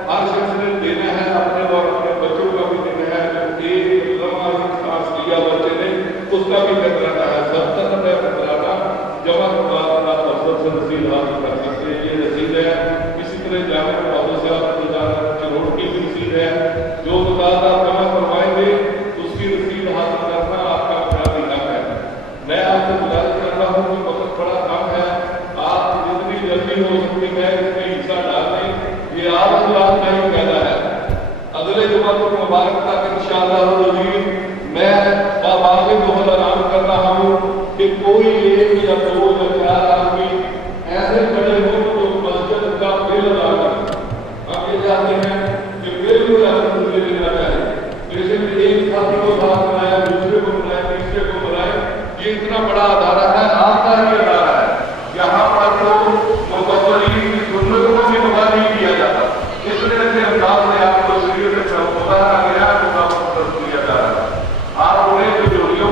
ہر شخص نے دینا ہے، اپنے اور اپنے بچوں کا بھی دینا ہے، جو ایک لمحہ سانس لیا بچے نے اس کا بھی فطرانہ ہے، 70 روپے فطرانہ جمع کروا آپ افضل سے رسید حاصل کر سکتے ہیں۔ یہ رسید ہے، اسی طرح جامع محمد صاحب روڈ کی بھی رسید ہے، جو زکوٰۃ آپ جمع کروائیں گے اس کی رسید حاصل کرنا آپ کا بنیادی حق ہے۔ میں آپ سے گزارش کرتا ہوں کہ وقت بڑا کم ہے، آپ جتنی جلدی ہو سکتی ہے اس میں حصہ ڈال دیں، یہ آپ اللہ کا ہی فائدہ ہے۔ اگلے جمعہ مبارک تک انشاءاللہ میں باواضح اعلان کر رہا ہوں کہ کوئی ایک یا 2 یا 4 آدمی ایسے کھڑے ہوں جو مسجد کا بل ادا کریں۔ ہم یہ چاہتے ہیں کہ بل کو مجھے لینا چاہیے، جیسے کہ ایک ساتھی کو ساتھ بنایا، دوسرے کو بنایا، تیسرے کو بنائے، یہ اتنا بڑا ادارہ ہے، آپ کا ہی ادارہ ہے، یہاں پر تو مقررین کی سنت کو بھی پتا نہیں کیا جاتا، اس طرح سے انداز میں آپ کو شریعت سے بتایا گیا ہے، وہ کام کیا جا رہا ہے۔ آپ انہیں جو جوڑیوں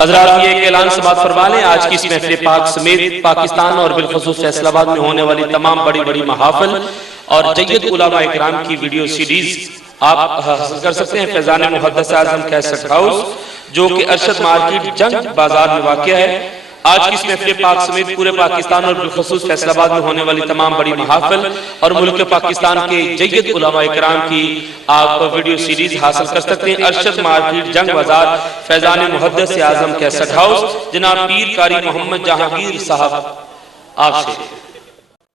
حضرات یہ ایک اعلان سے بات فرما لیں، آج کی اس محفل پاک سمیت پاکستان اور بالخصوص فیصل آباد میں ہونے والی تمام بڑی بڑی محافل اور جید علماء اکرام کی ویڈیو سیریز آپ حاصل کر سکتے ہیں فیضان محدث اعظم کیسٹ ہاؤس، جو کہ ارشد مارکیٹ جنگ بازار میں واقع ہے۔ آج کی اس محفل پاک سمیت پورے پاکستان اور بالخصوص فیصل آباد میں ہونے والی تمام بڑی محافل اور ملک پاکستان کے جید علماء اکرام کی آپ ویڈیو سیریز حاصل کر سکتے ہیں۔ ارشد مارکیٹ جنگ بازار فیضان محدث اعظم کیسٹ ہاؤس، جناب پیر قاری محمد جہانگیر صاحب آپ سے